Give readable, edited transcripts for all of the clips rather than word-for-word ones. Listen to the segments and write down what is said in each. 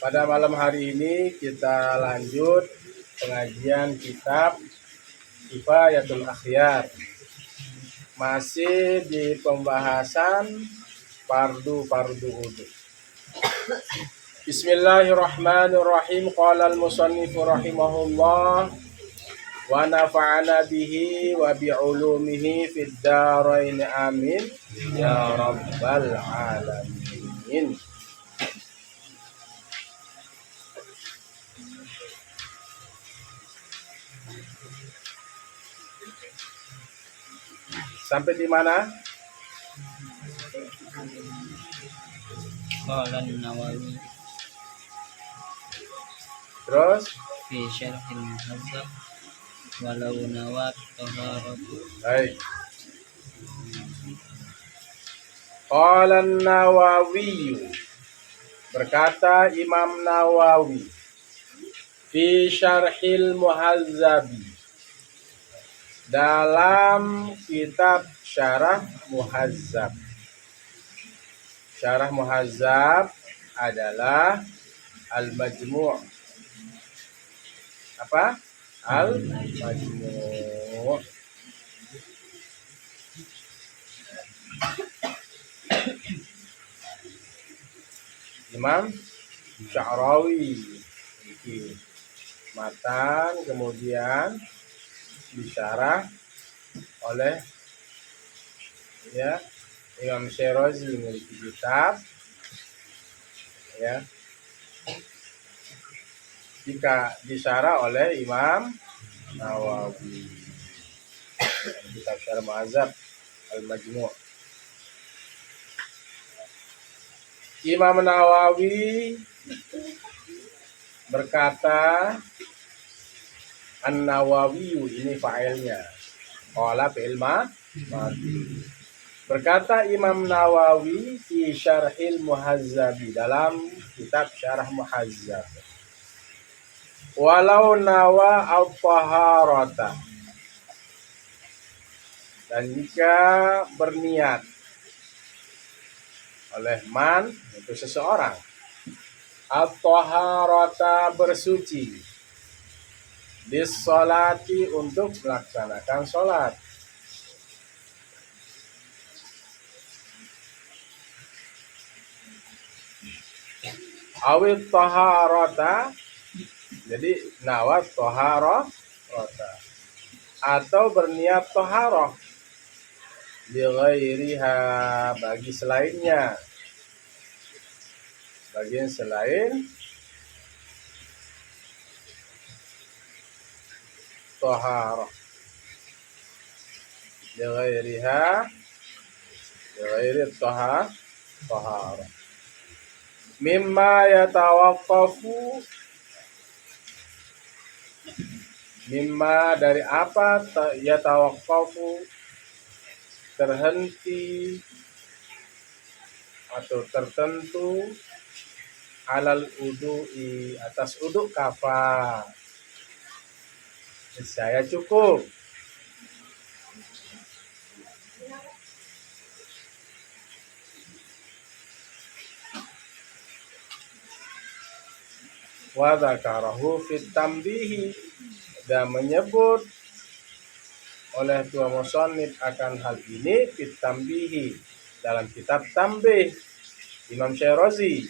Pada malam hari ini kita lanjut pengajian kitab Kifayatul Akhyar. Masih di pembahasan fardu wudu. Bismillahirrahmanirrahim. Qala al-musannif rahimahullah wa nafa'ana bihi wa bi'ulumihi fid dharain amin ya rabbal alamin. Sampai di mana? Qala an-Nawawi Terus fi syarhil muhazzab walau nawat taharatu. baik. Qala an-Nawawi, berkata Imam Nawawi, fi syarhil muhazzabi, dalam kitab Syarah Muhazzab. Syarah Muhazzab adalah Al-Majmu'. Apa? Al-Majmu'. Imam Sya'rawi ini matan, kemudian disyarah oleh Imam Syirazi, memiliki kitab jika disyarah oleh Imam Nawawi, kitab Syarah Muhazzab Al-Majmu'. Imam Nawawi berkata, An-Nawawi ini fa'ilnya, qala fi'il madhi. Berkata Imam Nawawi fi syarhil muhazzabi, dalam kitab Syarah Muhazzab, walau nawa al-taharata, dan jika berniat oleh man, itu seseorang, al-taharata, bersuci, bis-sholati, untuk melaksanakan sholat, awit taharata, jadi nawat taharata, atau berniat taharah, li ghairiha, bagi selainnya, bagian selain taharah, li ghairiha, li ghairi taharah, mimma yatawaqqafu, mimma, dari apa, yatawaqqafu, terhenti atau tertentu, alal udu'i, atas uduk, kafa, saya cukup. Wa dzakarahu fit tambihi, dan menyebut oleh tua musannif akan hal ini fit tambihi, dalam kitab Tambih Imam Syirazi.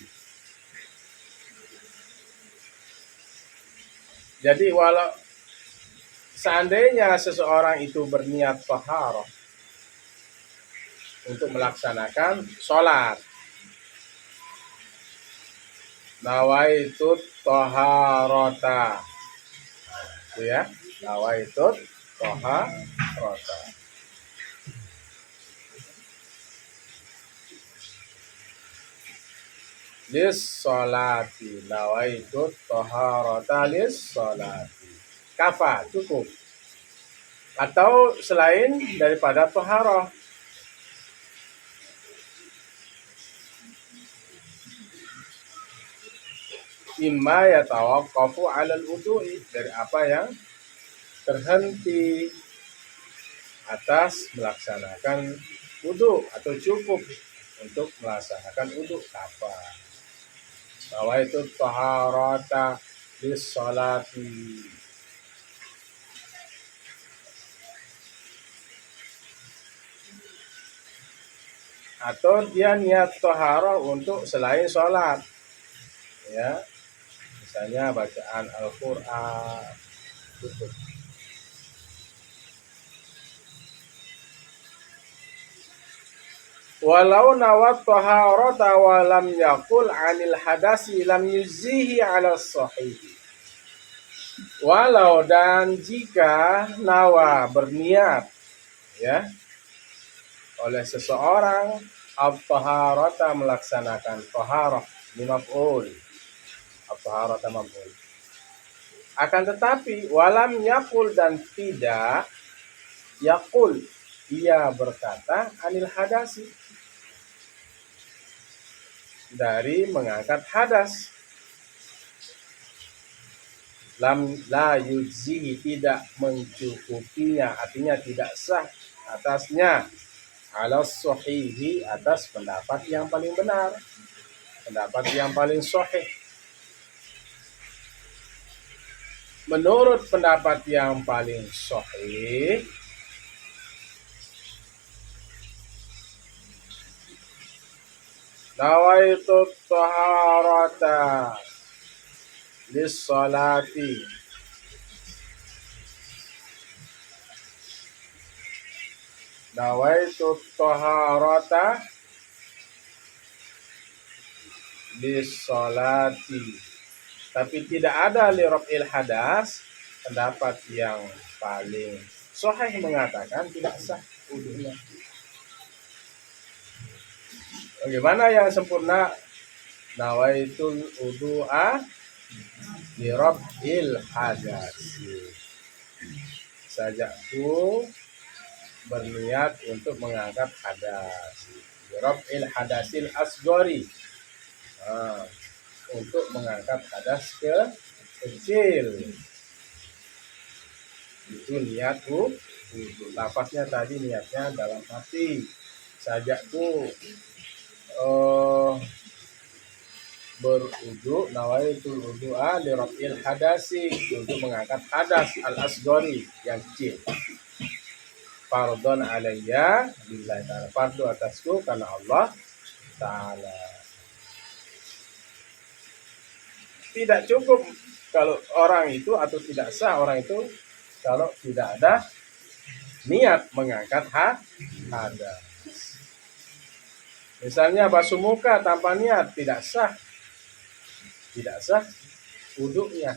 Jadi walau seandainya seseorang itu berniat taharah untuk melaksanakan sholat, nawaitu taharata, itu ya, nawaitu taharata, lis sholati, nawaitu taharata lis sholati, kafa, cukup, atau selain daripada taharah. Imma yatawaqqafu 'alal wudu'i, dari apa yang terhenti atas melaksanakan wudu, atau cukup untuk melaksanakan wudu, kafa. Nawaitu taharata lis salati. Atau dia niat taharah untuk selain sholat, ya, misalnya bacaan Al-Quran gitu. Walau nawat taharata wa lam yakul anil hadasi lam yuzihi ala sahih. Walau dan jika nawa berniat, ya, oleh seseorang at-taharata melaksanakan taharah maf'ul, at-taharata maf'ul. Akan tetapi walam yakul dan tidak yakul ia berkata anil hadasi dari mengangkat hadas. La yujzihi tidak mencukupinya, artinya tidak sah atasnya, ala sahihi atas pendapat yang paling benar, pendapat yang paling sahih. Menurut pendapat yang paling sahih, nawaitu taharata lis salati, nawaitu taharata lis salati. Tapi tidak ada li raf'il hadas, pendapat yang paling sahih mengatakan tidak sah wudunya. Bagaimana yang sempurna? Nawaitul wudu'a li raf'il hadas. Sajaku berniat untuk mengangkat hadas. Li raf'il hadasil asgori. Untuk mengangkat hadas kecil. Itu niat wudu. Lafaznya tadi niatnya dalam hati. Sajaku berwudu, nawaitul wudu'a li raf'il hadasi, untuk mengangkat hadas al asgori yang kecil. Fardhon alayya billahi ta'ala, fardu atasku karena Allah Ta'ala. Tidak cukup kalau orang itu, atau tidak sah orang itu kalau tidak ada niat mengangkat hadas. Misalnya basuh muka tanpa niat, tidak sah wudunya.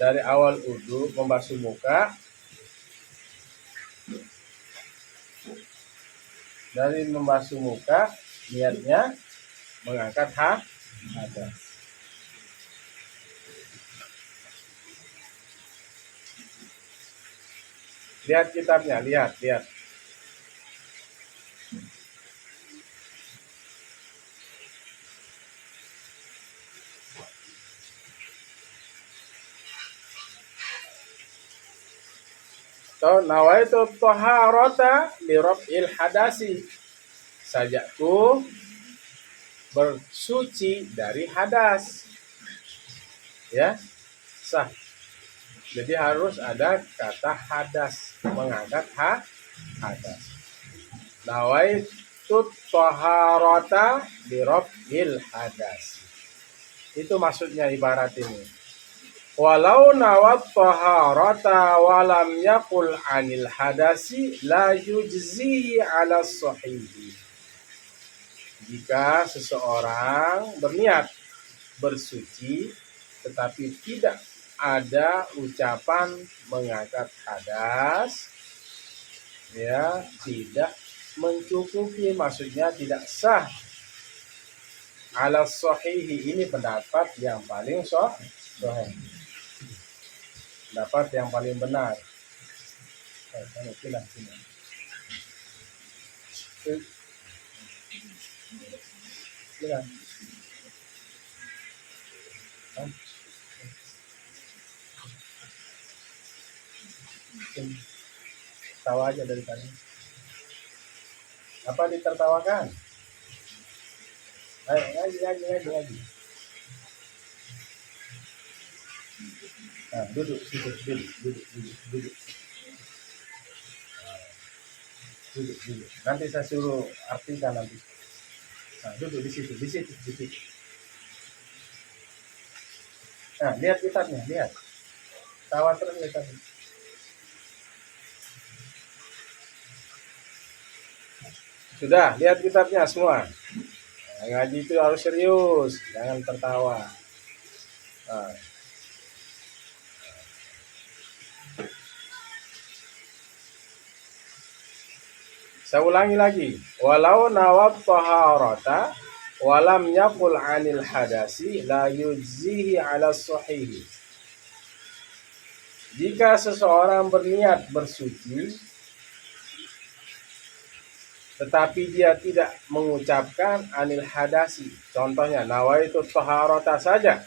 Dari awal wudu membasuh muka, dari membasuh muka niatnya mengangkat hadas. Lihat kitabnya, lihat. Nawaitu taharata li raf'il hadasi. Sajaku bersuci dari hadas. Ya, sah. Jadi harus ada kata hadas, mengangkat hadas. Nawaitu taharata li raf'il hadasi. Itu maksudnya ibarat ini. Walau nawat taharata walam yakul anil hadasi la yujzihi ala sahihi. Jika seseorang berniat bersuci tetapi tidak ada ucapan mengangkat hadas, ya, tidak mencukupi, maksudnya tidak sah. Ala sahihi, ini pendapat yang paling sahih, pendapat yang paling benar. Silakan. Tawa aja dari tadi. Apa ditertawakan? Ayo, ngaji. Nah, duduk situ, duduk. Duduk. Nanti saya suruh artikan nanti. Nah, duduk di situ. Nah, lihat kitabnya, lihat. Tawa terus lihat. Sudah, lihat kitabnya semua. Nah, ngaji itu harus serius, jangan tertawa. Nah, saya ulangi lagi. Walau nawab taharata walam yakul anil hadasi la yujzihi ala sahihi. Jika seseorang berniat bersuci tetapi dia tidak mengucapkan anil hadasi, contohnya nawaitu taharata saja,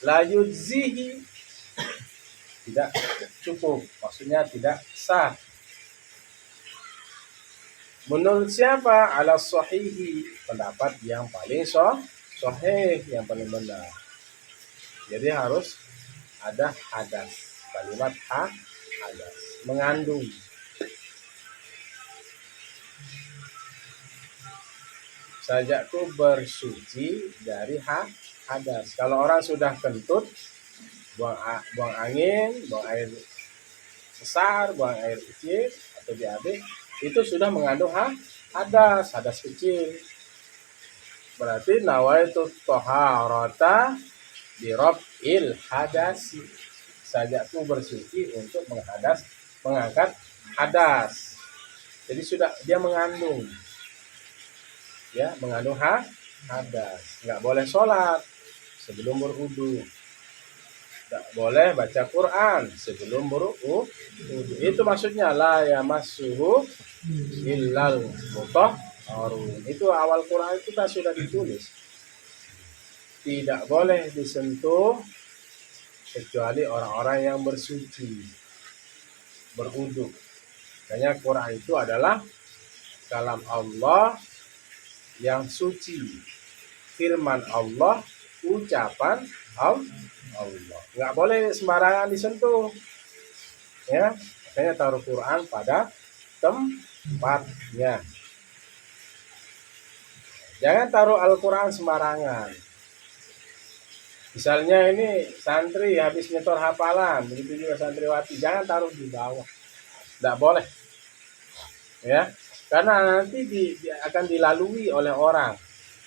la yujzihi, tidak cukup, maksudnya tidak sah. Menurut siapa? Ala sahihi, pendapat yang paling sahih, yang paling benar. Jadi harus ada hadas, kalimat hadas, mengandung. Sajakku bersuci dari hadas. Kalau orang sudah kentut, buang angin, buang air besar, buang air kecil atau BAB, itu sudah mengandung hadas kecil. Berarti nawaitu toharota birob'il hadasi. Sajakku bersuci untuk mengangkat hadas. Jadi sudah dia mengandung. Ya, mengandung hadas. Nggak boleh sholat sebelum berwudu. Nggak boleh baca Quran sebelum berwudu. Itu maksudnya la yamassuhu illal mutahharun. Itu awal Quran itu kan sudah ditulis. Tidak boleh disentuh kecuali orang-orang yang bersuci, berwudu. Makanya Quran itu adalah kalam Allah yang suci, firman Allah, ucapan Allah. Nggak boleh sembarangan disentuh. Ya, makanya taruh Quran pada tempatnya. Jangan taruh Al-Quran sembarangan. Misalnya ini santri habis nyetor hafalan, begitu juga santriwati, jangan taruh di bawah. Nggak boleh. Ya, karena nanti akan dilalui oleh orang.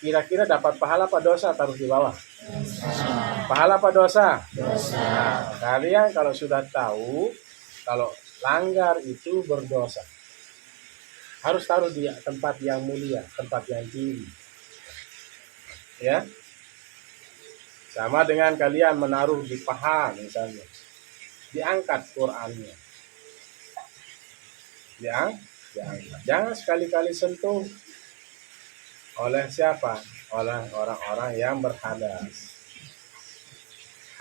Kira-kira dapat pahala apa dosa taruh di bawah? Pahala apa dosa? Nah, kalian kalau sudah tahu kalau langgar itu berdosa, harus taruh di tempat yang mulia, tempat yang tinggi. Ya, sama dengan kalian menaruh di paha misalnya, diangkat Qurannya, diangkat. Jangan sekali-kali sentuh. Oleh siapa? Oleh orang-orang yang berhadas.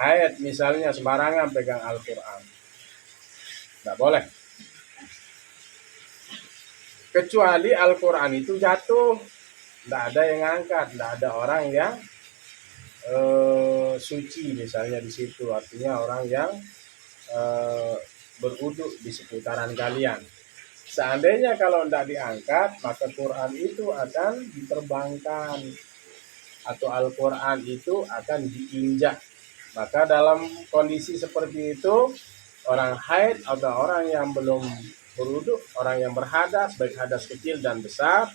Haid misalnya sembarangan pegang Al-Quran, nggak boleh. Kecuali Al-Quran itu jatuh, nggak ada yang angkat, nggak ada orang yang suci misalnya di situ, artinya orang yang berwudu di seputaran kalian. Seandainya kalau tidak diangkat, maka Quran itu akan diterbangkan atau Al-Quran itu akan diinjak. Maka dalam kondisi seperti itu, orang haid atau orang yang belum berwudu, orang yang berhadas, baik hadas kecil dan besar,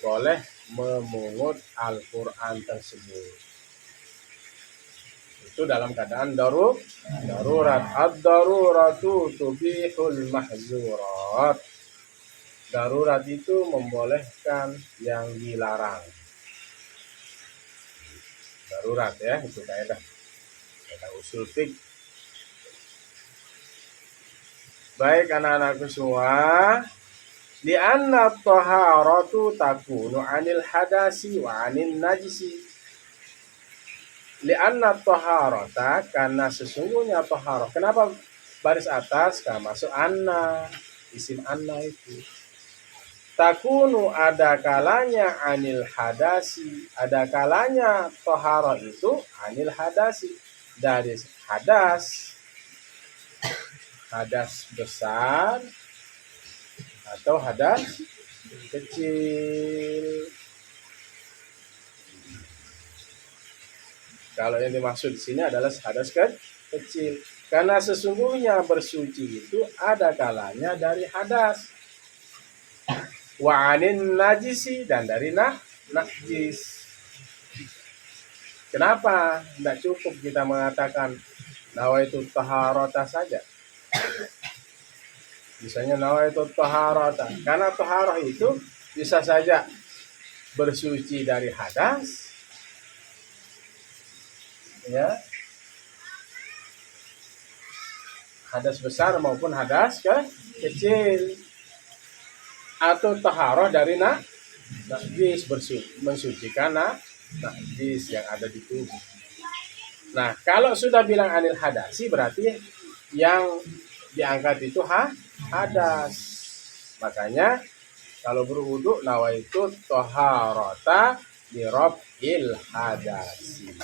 boleh memungut Al-Quran tersebut. Itu dalam keadaan darurat. Ad-daruratu tubihul mahzurat. Darurat itu membolehkan yang dilarang. Darurat ya, itu kaidah usul fiqh. Baik anak-anakku semua, li'anna taharatu takunu 'anil hadasi wa 'anil najisi. Li'anna taharata, karena sesungguhnya taharah. Kenapa baris atas? Karena masuk anna, isim anna itu. Takunu, ada kalanya anil hadasi, ada kalanya taharah itu anil hadasi, dari hadas. hadas besar atau hadas kecil. Kalau yang dimaksud di sini adalah hadas kecil. Karena sesungguhnya bersuci itu ada kalanya dari hadas. Wa anin najisi, dan dari najis. Kenapa tidak cukup kita mengatakan nawaitu taharata saja? Misalnya nawaitu taharata, karena taharah itu bisa saja bersuci dari hadas, ya, hadas besar maupun hadas kecil, atau taharah dari najis, mensucikan najis yang ada di tubuh. Nah, kalau sudah bilang anil hadasi, berarti yang diangkat itu hadas. Makanya kalau berwudu nawaitu taharata birab'il hadasi.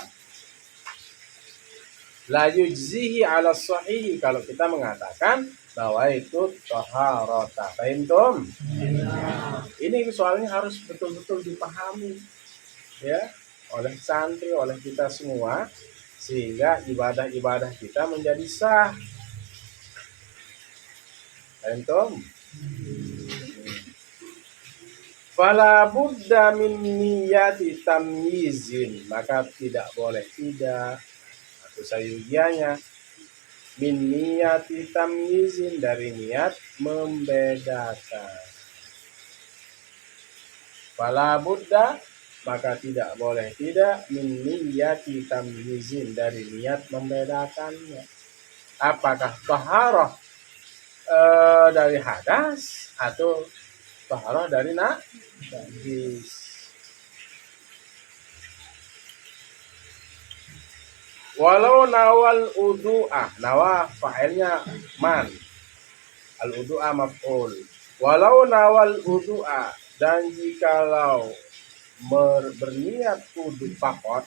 La yujzihi ala sahihi, kalau kita mengatakan nawaitu taharata. Paham? Ini soalnya harus betul-betul dipahami, ya, oleh santri, oleh kita semua, sehingga ibadah-ibadah kita menjadi sah. Paham? Fala budda min niyati tamyizin, maka tidak boleh tidak, atau sayugianya, min niyati tamyizin, dari niat membedakan. Fala budda, maka tidak boleh tidak, min niyati tamyizin, dari niat membedakannya. Apakah taharah dari hadas atau taharah dari najis. Walau nawal udu'ah, nawa fa'ilnya man, al udu'ah maf'ul. Walau nawal udu'ah, dan jikalau berniat wudu fakot,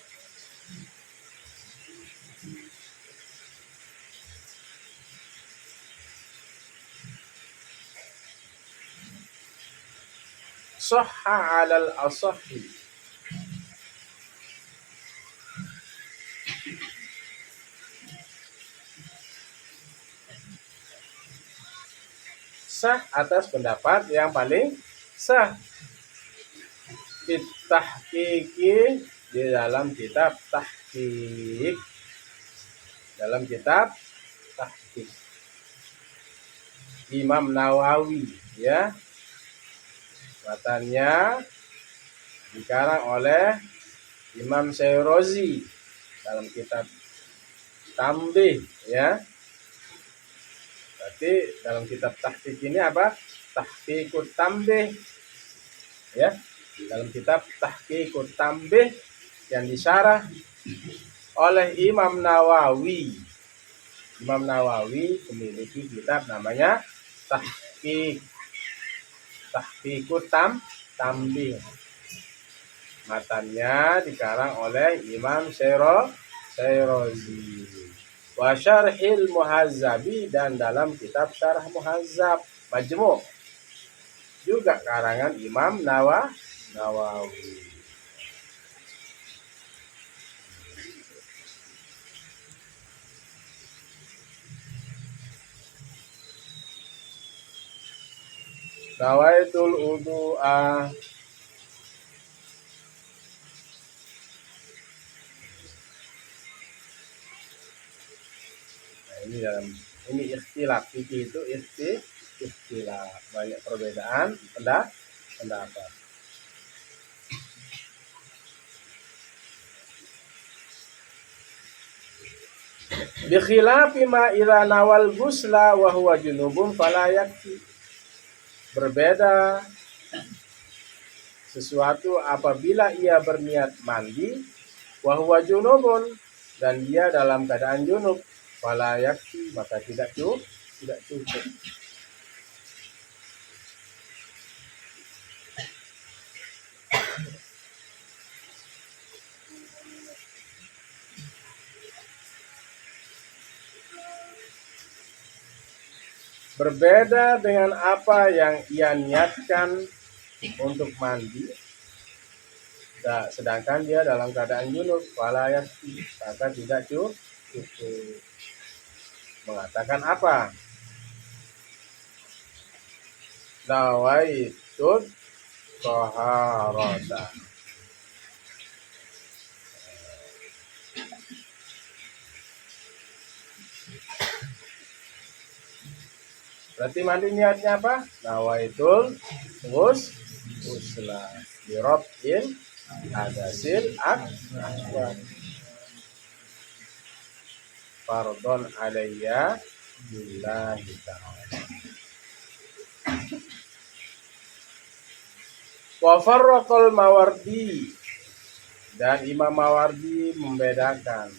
sahha alal asahi, sah atas pendapat yang paling sah. Tahqiqi, di dalam kitab tahqiq, dalam kitab tahqiq Imam Nawawi, ya, matanya dikarang oleh Imam Syairozi dalam kitab Tambih, ya. Berarti dalam kitab tahqiq ini apa? Tahqiqut Tambih, ya. Dalam kitab Tahqiqut Tambih yang disyarah oleh Imam Nawawi. Imam Nawawi memiliki kitab namanya Tahqiqut Tambih. Matanya dikarang oleh Imam Syairozi. Wa syarhil muhazzabi, dan dalam kitab syarah muhazzab majmu' juga karangan Imam Nawawi. Nawaitul udu'a, ini ikhtilaf, fikih itu ikhtilaf, banyak perbedaan pendapat. Bi khilafi ma ila nawal ghusla wa huwa junubun fala yakfi. Berbeda sesuatu apabila ia berniat mandi wa huwa junubun, dan dia dalam keadaan junub, fala yakfi, maka tidak cukup. berbeda dengan apa yang ia niatkan untuk mandi, sedangkan dia dalam keadaan junub, wala yakfi, maka tidak cukup. Mengatakan apa? Nawaitut toharota. Berarti mandi niatnya apa? Nawaitul usla birobin adasil akbar fardon alayya billahi ta'ala. Wa farraqal Mawardi, dan Imam Mawardi membedakan.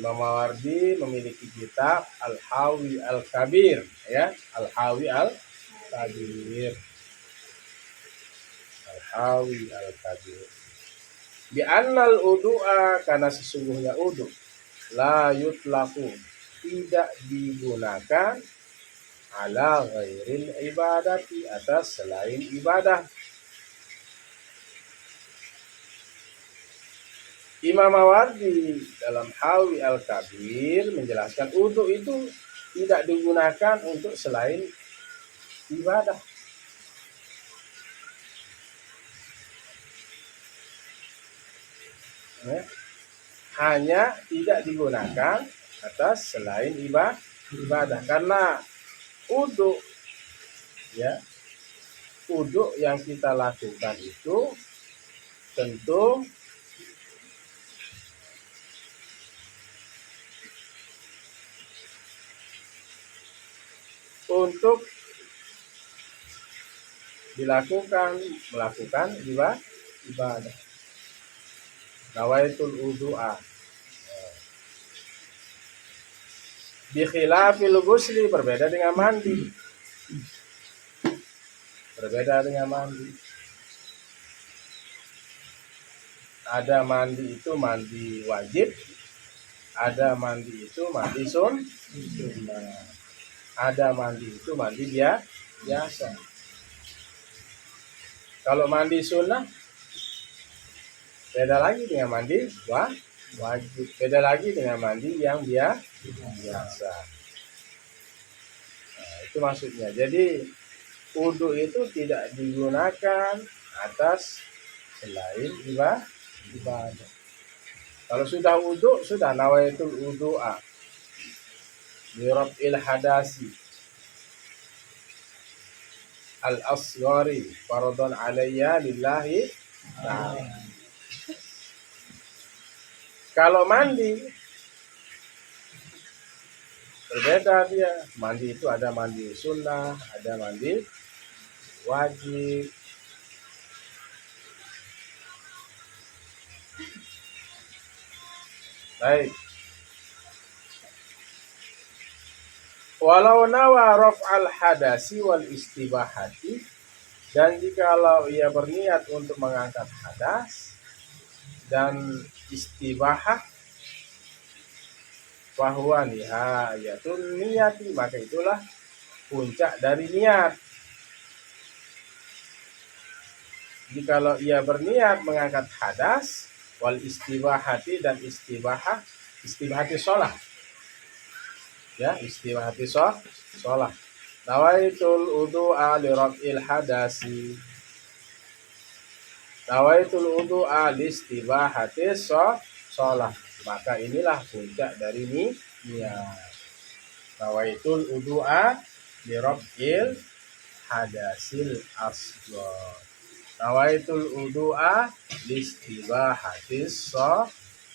Imam Mawardi memiliki kitab Al-Hawi Al-Kabir, ya, Al-Hawi Al-Kabir. Al-Hawi Al-Kabir. Bi annal udu'a, karena sesungguhnya udu la yutlaku, tidak digunakan ala ghairil ibadati, atas selain ibadah. Imam Mawardi dalam Hawi Al-Kabir menjelaskan udu itu tidak digunakan untuk selain ibadah. Ya. Hanya tidak digunakan atas selain ibadah, karena udu, ya, udu yang kita lakukan itu tentu untuk melakukan ibadah. Nawaitul udu'a. Bi khilafil ghusli, berbeda dengan mandi. Berbeda dengan mandi. Ada mandi itu mandi wajib, ada mandi itu mandi sunnah. Ada mandi itu mandi biasa. Kalau mandi sunnah beda lagi dengan mandi wajib, beda lagi dengan mandi yang biasa. Nah, itu maksudnya. Jadi wudu itu tidak digunakan atas selain ibadah. Kalau sudah wudu, sudah nawaitul wudu'a li rabbil hadasi al-asghari fardhan alayya lillahi ta'ala. Kalau mandi berbeda dia. Mandi itu ada mandi sunnah, ada mandi wajib. Baik. Walau nawa raf'al hadasi wal istibahati, dan jikalau ia berniat untuk mengangkat hadas dan istibahah, bahwa nihayatul niyati, maka itulah puncak dari niat. Jikalau ia berniat mengangkat hadas wal istibahati, dan istibahati sholat, ya, istibahati sholat. Nawaitul wudu'a li raf'il hadasi, nawaitul wudu'a li istibahati sholat, maka inilah puncak dari niat. Nawaitul wudu'a li raf'il hadasil asghar, nawaitul wudu'a li istibahati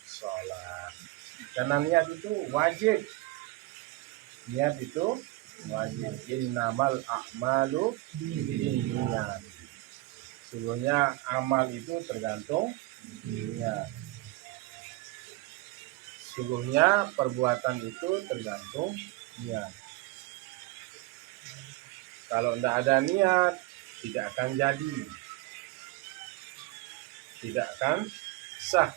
sholat. Karena niat itu wajib. Niat itu wajib. Innamal a'malu binniyat. Sebenarnya amal itu tergantung niat. Sungguhnya perbuatan itu tergantung niat. Kalau tidak ada niat, tidak akan jadi, tidak akan sah.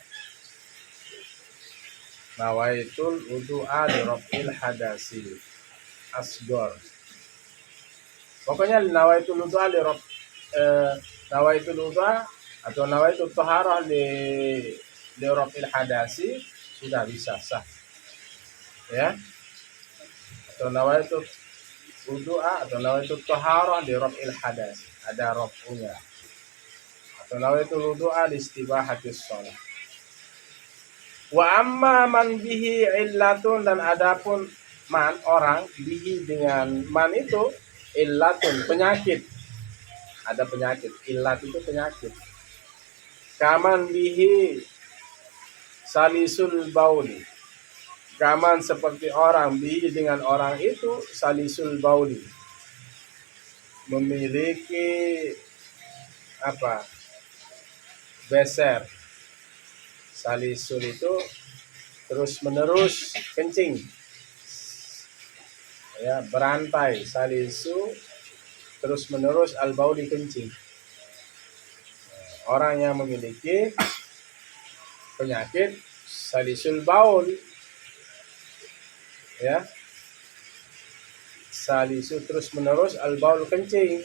nawaitul wudu'a li raf'il hadasi asghar. Pokoknya nawaitul wudu'a nawaitul wudu'a atau nawaitul taharah li raf'il hadasi sudah bisa sah. Ya. Atau nawaitul wudu'a atau nawaitul taharah li raf'il hadas. Ada raf'unya. Atau nawaitul wudu'a li istibahatis shalah. Wa amma man bihi illatun, dan adapun man orang bihi dengan man itu illatun penyakit, ada penyakit, illat itu penyakit. Kaman bihi salisul bauli, kaman seperti orang bihi dengan orang itu salisul bauli, memiliki apa, beser. Salisul itu terus menerus kencing, ya, berantai. Salisu terus menerus al-bauli kencing. Orang yang memiliki penyakit salisul baul, ya, salisu terus menerus al-baul kencing.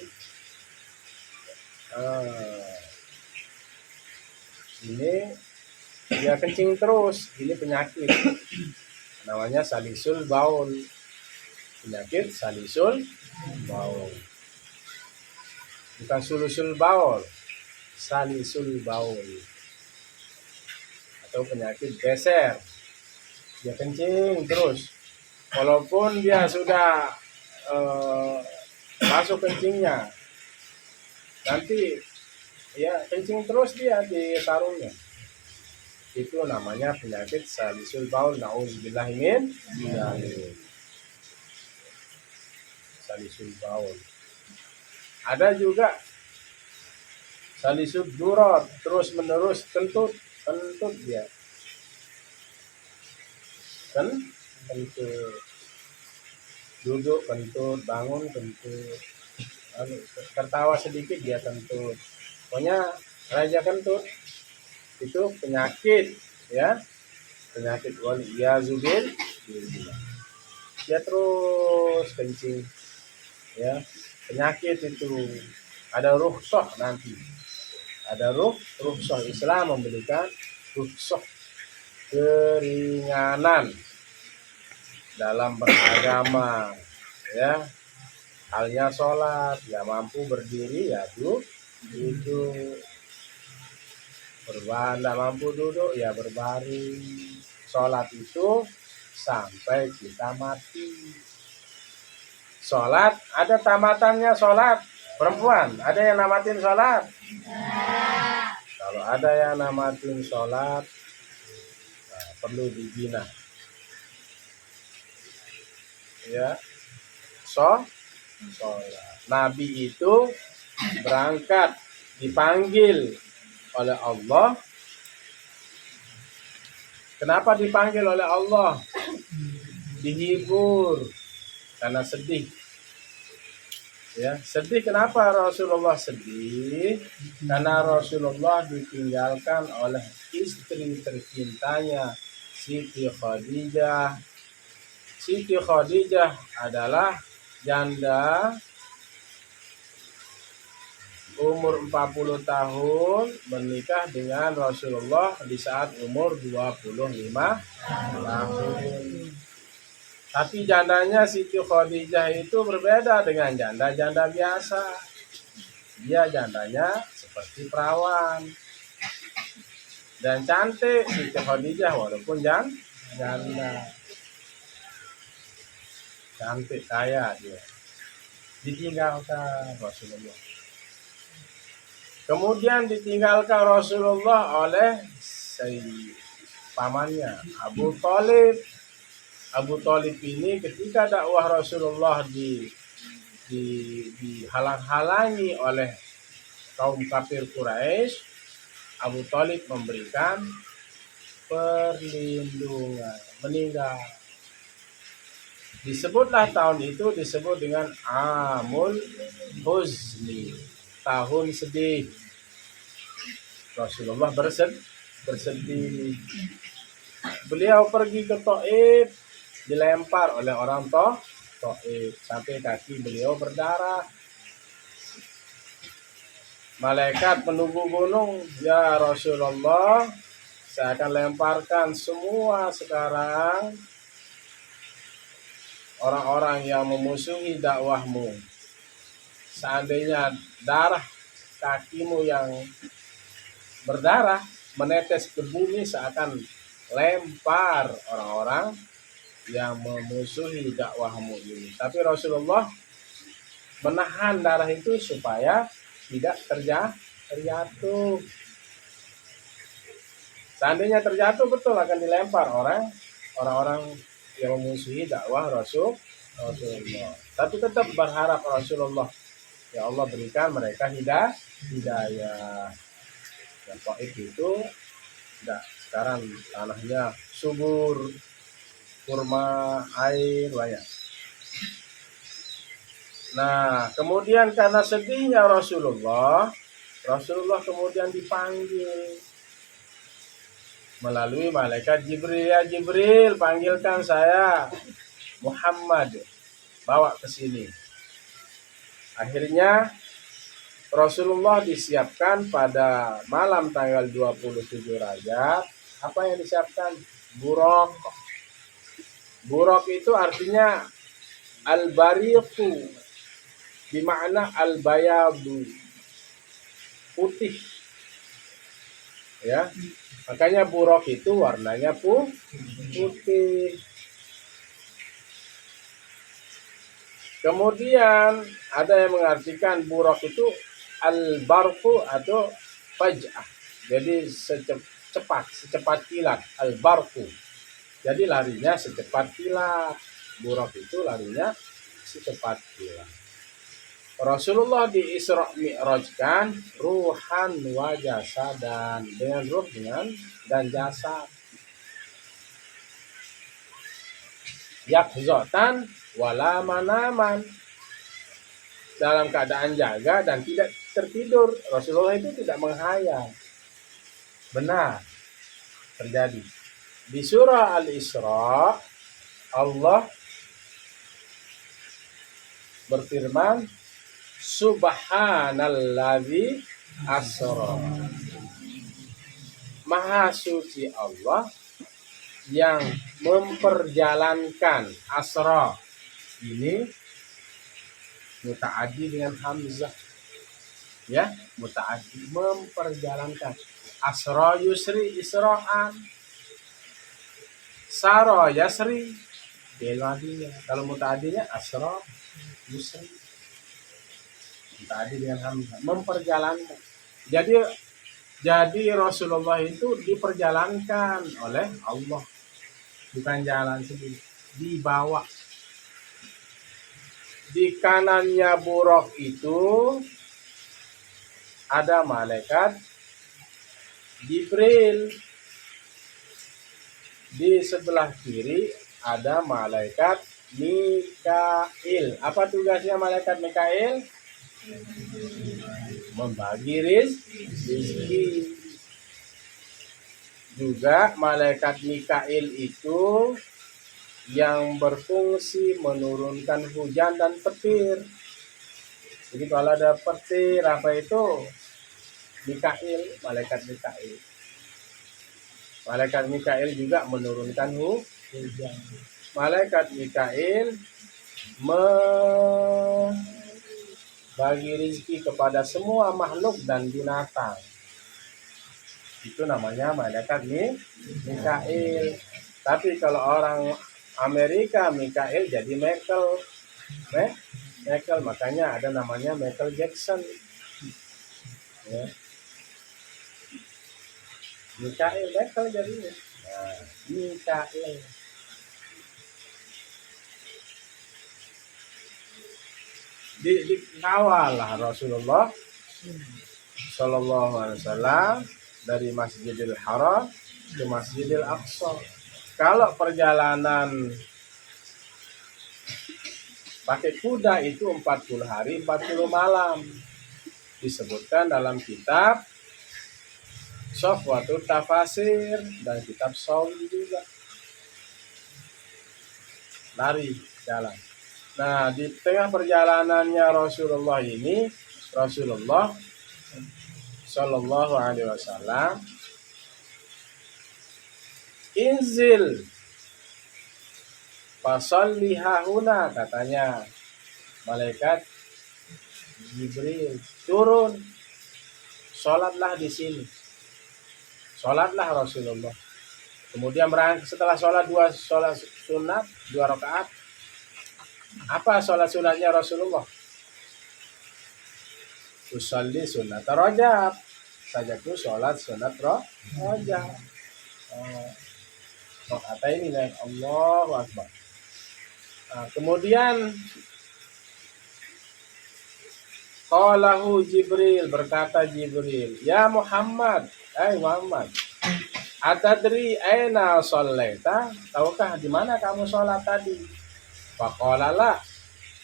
Ini dia kencing terus, ini penyakit namanya salisul baul, penyakit salisul baul, bukan sulusul baul, salisul baul, atau penyakit beser. Dia kencing terus walaupun dia sudah masuk kencingnya, nanti ya kencing terus dia di sarungnya. Itu namanya penyakit salisul baul. Nauzubillahi min dzalik. Salisul baul. Ada juga salisul durat, terus menerus kentut dia. Kentut. Duduk kentut, bangun kentut. Tertawa sedikit dia kentut. Pokoknya raja kentut. Itu penyakit, ya, penyakit waliyazubil. Dia terus kencing, ya, penyakit itu. Ada rukhsah nanti, ada rukhsah. Islam memberikan rukhsah, keringanan dalam beragama, ya. Halnya sholat, ya mampu berdiri ya duduk, tidak mampu duduk ya berbaring. Sholat itu sampai kita mati. Sholat ada tamatannya. Sholat perempuan ada yang namatin sholat? Kalau ada yang namatin sholat, nah, perlu dibina, ya. Sholat. Nabi itu berangkat dipanggil oleh Allah. Kenapa dipanggil oleh Allah? Dihibur karena sedih. Ya, sedih. Kenapa Rasulullah sedih? Karena Rasulullah ditinggalkan oleh istri tercintanya, Siti Khadijah. Siti Khadijah adalah janda umur 40 tahun menikah dengan Rasulullah di saat umur 25 tahun. Tapi jandanya Siti Khadijah itu berbeda dengan janda-janda biasa. Dia jandanya seperti perawan. Dan cantik Siti Khadijah walaupun janda. Cantik, kaya dia. Ditinggalkan Rasulullah. Kemudian ditinggalkan Rasulullah oleh pamannya Abu Thalib. Abu Thalib ini ketika dakwah Rasulullah dihalang-halangi oleh kaum kafir Quraisy, Abu Thalib memberikan perlindungan, meninggal. Disebutlah tahun itu disebut dengan Amul Huzni, tahun sedih. Rasulullah bersedih. beliau pergi ke Taif, dilempar oleh orang Taif sampai kaki beliau berdarah. Malaikat menunggu gunung, ya Rasulullah, saya akan lemparkan semua sekarang orang-orang yang memusuhi dakwahmu. Seandainya darah kakimu yang berdarah menetes ke bumi, saya akan lempar orang-orang yang memusuhi dakwahmu ini. Tapi Rasulullah menahan darah itu supaya tidak terjatuh. Seandainya terjatuh, betul akan dilempar orang-orang yang memusuhi dakwah Rasulullah. Tapi tetap berharap Rasulullah, ya Allah berikan mereka hidayah. Dan Taif itu tidak, sekarang tanahnya subur, kurma, air banyak. Nah, kemudian karena sedihnya Rasulullah kemudian dipanggil melalui malaikat Jibril. Ya Jibril, panggilkan saya Muhammad, bawa ke sini. Akhirnya Rasulullah disiapkan pada malam tanggal 27 Rajab. Apa yang disiapkan? Buraq. Buraq itu artinya al-bariqu, bermakna al-bayadu, putih. Ya. Makanya buraq itu warnanya putih. Kemudian ada yang mengartikan buraq itu al-barqu atau faj'ah. Jadi secepat kilat, al-barqu. Jadi larinya secepat kilat. Buraq itu larinya secepat kilat. Rasulullah di Isra Mi'rajkan ruhan wa jasadan, dengan ruh dan jasad. Yakzatan wala manaman, dalam keadaan jaga dan tidak tertidur. Rasulullah itu tidak menghayal. Benar terjadi. Di surah Al-Isra Allah berfirman, Subhanalladzi asra. Maha suci Allah yang memperjalankan. Asra ini mutaaddi dengan hamzah. Ya, mutaaddi, memperjalankan. Asra yusri isra'an. Sara yasri. Kalau mutaaddinya asra yusri. Mutaaddi dengan hamzah, memperjalankan. Jadi Rasulullah itu diperjalankan oleh Allah, bukan jalan sendiri, dibawa. Di kanannya buraq itu ada malaikat Jibril. Di sebelah kiri ada malaikat Mikail. Apa tugasnya malaikat Mikail? Membagi rezeki. Juga malaikat Mikail itu yang berfungsi menurunkan hujan dan petir. Jadi kalau ada petir, apa itu? Mikail, malaikat Mikail. Malaikat Mikail juga menurunkan hujan. Malaikat Mikail membagi rezeki kepada semua makhluk dan binatang. Itu namanya malaikat Mikail. Tapi kalau orang Amerika, Mikail jadi Michael. Makanya ada namanya Michael Jackson. Ya. Mikail jadinya. Nah, Mikail. Dikawal lah Rasulullah Shallallahu Alaihi Wasallam dari Masjidil Haram ke Masjidil Aqsa. Kalau perjalanan pakai kuda itu 40 hari 40 malam. Disebutkan dalam kitab Safwatul Tafasir dan kitab Sawi juga. Lari jalan. Nah, di tengah perjalanannya Rasulullah ini, Rasulullah Shallallahu Alaihi Wasallam inzil fasalli hahuna, katanya malaikat Jibril turun, sholatlah di sini. Sholatlah Rasulullah. Kemudian berangkat setelah sholat sholat sunat 2 rakaat. Apa sholat sunatnya Rasulullah? Usolli sunat rojab. Sajaku sholat sunat rojab. Kata ini kan Allahu Akbar. Nah, kemudian qalahu Jibril, berkata Jibril, ya Muhammad, Muhammad, atadri aina shallaita, tahukah di mana kamu sholat tadi? Faqalalah,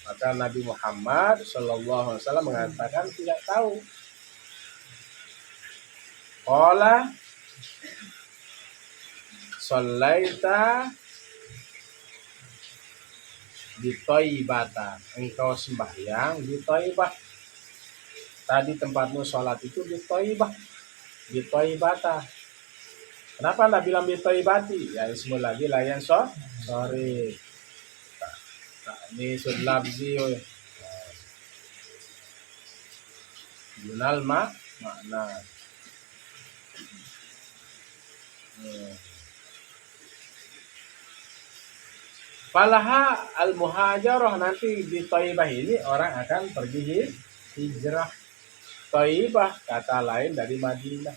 maka Nabi Muhammad sallallahu alaihi wasallam mengatakan tidak tahu. Qala shallaita di Thaibata, engkau sembahyang di Thaibah. Tadi tempatmu sholat itu di Thaibah, di Thaibata. Kenapa anda bilang di Thaibati? Ya ismul lagi layan sorry. Ini sudlabzi Yunal makna. Falaha al-muhajarah, nanti di Thaibah ini orang akan pergi hijrah. Thaibah kata lain dari Madinah.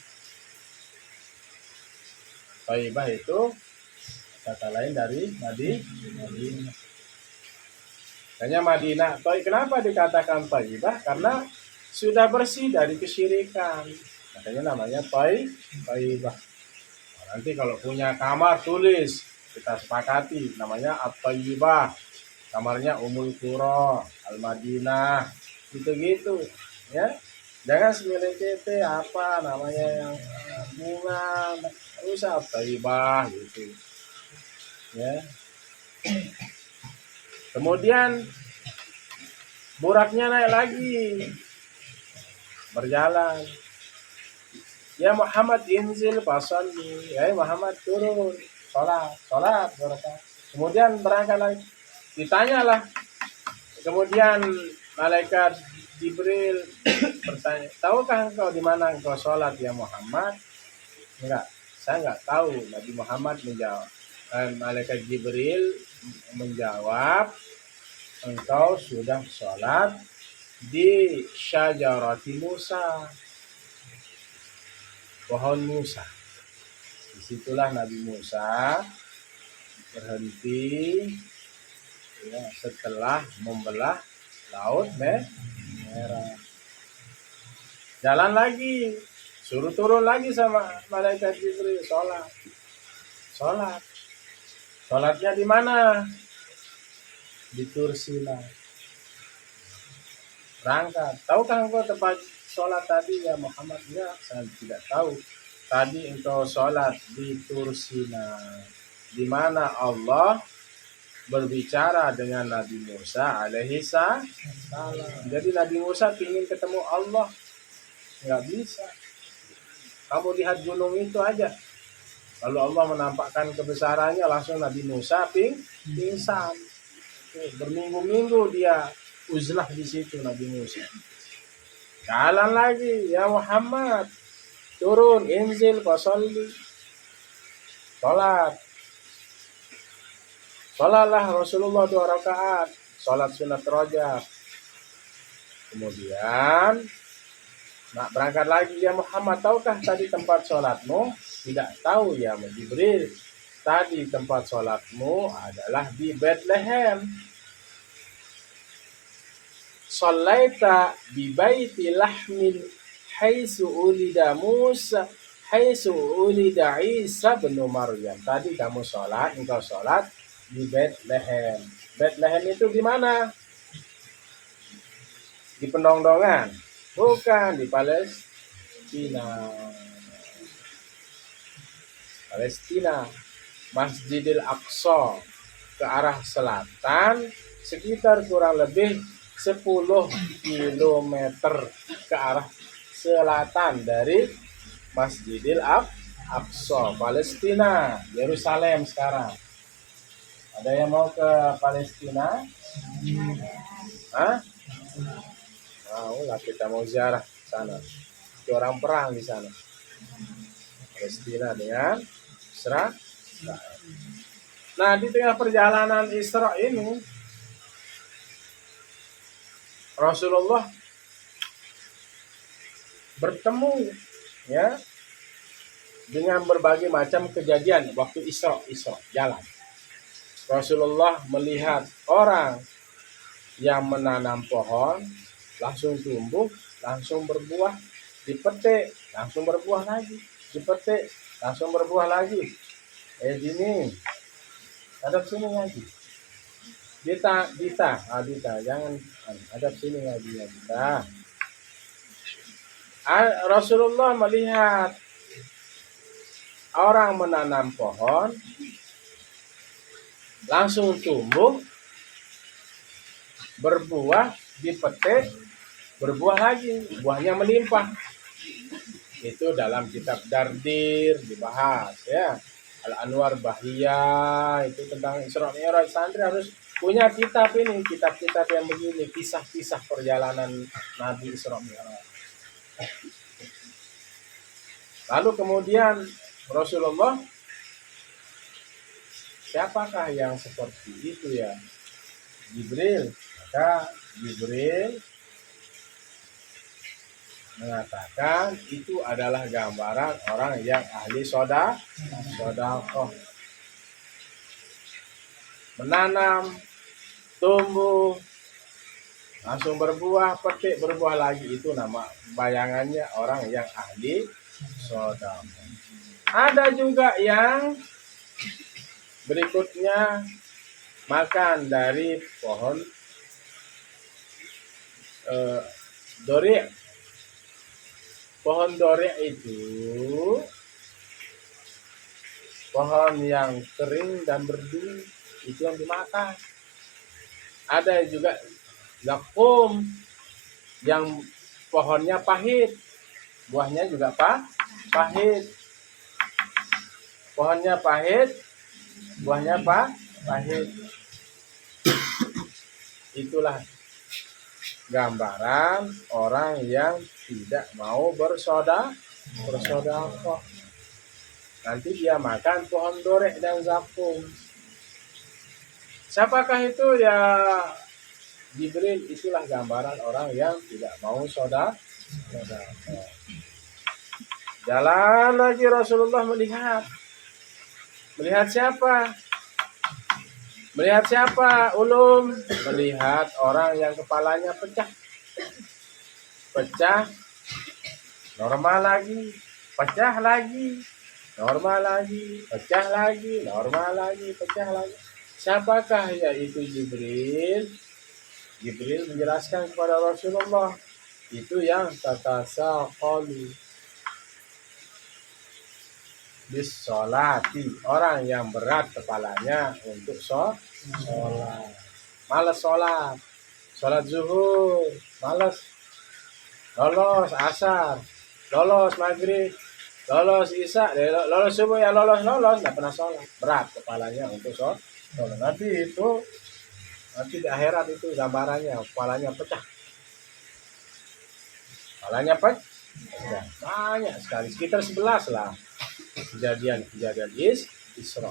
Thaibah itu kata lain dari Madinah. Hanya Madinah. Kenapa dikatakan Thaibah? Karena sudah bersih dari kesyirikan. Makanya namanya Thaibah. Nanti kalau punya kamar tulis, kita sepakati namanya At-Thaibah. Kamarnya Ummul Qura, Al-Madinah, gitu-gitu ya. Jangan semiliki apa namanya yang bunga, usah At-Thaibah gitu. Ya. Kemudian buraknya naik lagi, berjalan. Ya Muhammad inzil fasalli, ya Muhammad turun, sholat. Kemudian berangkat lagi, ditanyalah. Kemudian malaikat Jibril bertanya, tahukah engkau di mana engkau sholat ya Muhammad? Enggak, saya enggak tahu. Nabi Muhammad menjawab. Malaikat Jibril menjawab, engkau sudah sholat di syajarati Musa, pohon Musa. Disitulah Nabi Musa berhenti ya, setelah membelah laut merah. Jalan lagi, suruh turun lagi sama malaikat Jibril, sholat. Sholatnya di mana? Di Tursina. Berangkat. Tahukah engkau tempat sholat tadi ya Muhammad? Ya, saya tidak tahu. Tadi engkau sholat di Tursina, di mana Allah berbicara dengan Nabi Musa alaihi salam. Jadi Nabi Musa ingin ketemu Allah, nggak bisa. Kamu lihat gunung itu aja. Lalu Allah menampakkan kebesarannya, langsung Nabi Musa pingsan. Berminggu-minggu dia uzlah di situ Nabi Musa. Jalan lagi, ya Muhammad, turun, inzil, fasalli, sholatlah Rasulullah 2 rakaat, sholat sunat rojab. Kemudian berangkat lagi, ya Muhammad, tahukah tadi tempat sholatmu? Tidak tahu ya Jibril. Tadi tempat sholatmu adalah di Bethlehem. Shallaita bi baiti lahmin haitsu ulida Musa haitsu ulida Isa bin Maryam. Tadi engkau sholat di Bethlehem. Bethlehem itu di mana? Di Pendongdongan? Bukan, di Palestina. Palestina. Masjidil Aqsa ke arah selatan sekitar kurang lebih 10 kilometer ke arah selatan dari Masjidil Aqsa, Palestina, Yerusalem sekarang. Ada yang mau ke Palestina? Hah? Mau lah, kita mau ziarah sana. Ada orang perang di sana. Palestina dengan Israel. Nah, di tengah perjalanan Isra ini, Rasulullah bertemu ya dengan berbagai macam kejadian waktu Isra jalan. Rasulullah melihat orang yang menanam pohon langsung tumbuh, langsung berbuah, dipetik, langsung berbuah lagi, dipetik, langsung berbuah lagi. Gini, hadap sini lagi. Dita, jangan hadap sini lagi ya Dita. Rasulullah melihat orang menanam pohon langsung tumbuh, berbuah, dipetik, berbuah lagi, buahnya melimpah. Itu dalam kitab Dardir dibahas ya. Al-Anwar Bahiyah itu tentang Isra Mi'raj. Santri harus punya kitab ini, kitab-kitab yang begini, kisah-kisah perjalanan Nabi Isra Mi'raj. Lalu kemudian Rasulullah, siapakah yang seperti itu ya? Jibril. Maka Jibril mengatakan itu adalah gambaran orang yang ahli sedekah, menanam, tumbuh, langsung berbuah, petik, berbuah lagi. Itu nama bayangannya orang yang ahli sedekah. Ada juga yang berikutnya makan dari pohon dori. Pohon dori itu pohon yang kering dan berduri, itu yang dimakan. Ada juga zakum yang pohonnya pahit, buahnya juga pahit. Pohonnya pahit, buahnya pahit. Itulah gambaran orang yang tidak mau bersedekah. Nanti dia makan pohon dorek dan zakum. Siapakah itu ya? Jibril. Itulah gambaran orang yang tidak mau sedekah. Jalan lagi Rasulullah melihat siapa? Melihat siapa? Ulum. Melihat orang yang kepalanya pecah, normal lagi, pecah lagi, normal lagi, pecah lagi, normal lagi, pecah lagi. Siapakah? Yaitu Jibril. Jibril menjelaskan kepada Rasulullah, itu yang tatasaqalu bis sholati, orang yang berat kepalanya untuk sholat, malas sholat zuhur, malas, lolos asar, lolos maghrib, lolos isya, lolos subuh ya lolos, nggak pernah sholat, berat kepalanya untuk sholat. Nanti di akhirat itu gambarannya kepalanya pecah, banyak sekali, sekitar 11 lah kejadian Isra.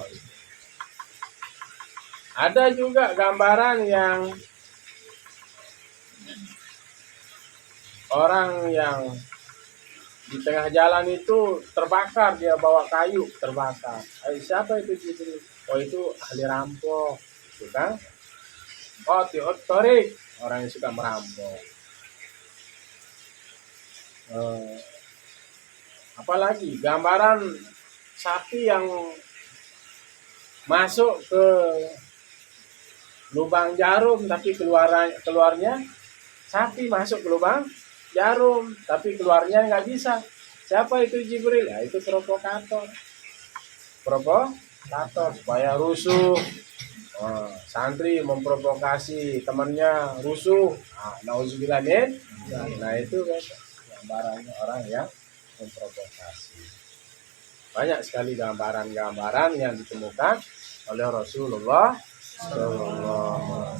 Ada juga gambaran yang orang yang di tengah jalan itu terbakar, dia bawa kayu terbakar. Siapa itu Jibril? Oh, itu ahli rampok, itu kan? Oh, teotorik, orang yang suka merampok. Apalagi gambaran sapi yang masuk ke lubang jarum tapi keluarnya sapi masuk ke lubang jarum tapi keluarnya nggak bisa. Siapa itu Jibril? Ya, itu provokator. provokator supaya rusuh. Santri memprovokasi temannya rusuh. Nauzubillah min. Nah itu kan gambarannya orang yang memprovokasi. Banyak sekali gambaran-gambaran yang ditemukan oleh Rasulullah Sallallahu.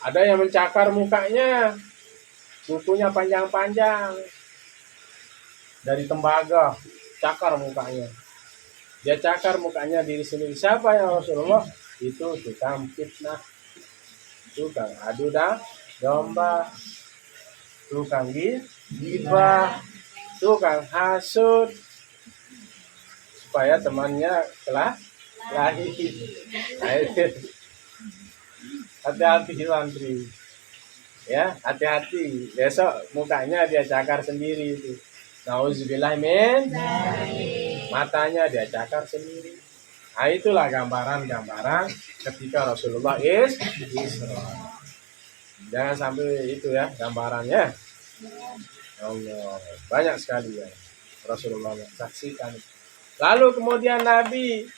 Ada yang mencakar mukanya, kukunya panjang-panjang dari tembaga, cakar mukanya. Dia cakar mukanya diri sendiri. Siapa yang Rasulullah? Itu tukang fitnah, tukang adu domba, tukang gibah, tukang hasut, supaya temannya lahir. Hati-hati santri, ya hati-hati. Besok mukanya dia cakar sendiri itu. Nauzubillah min. Matanya dia cakar sendiri. Nah itulah gambaran-gambaran ketika Rasulullah Isra. Jangan sampai itu ya gambarannya. Allah, banyak sekali ya Rasulullah saksikan. Lalu kemudian Nabi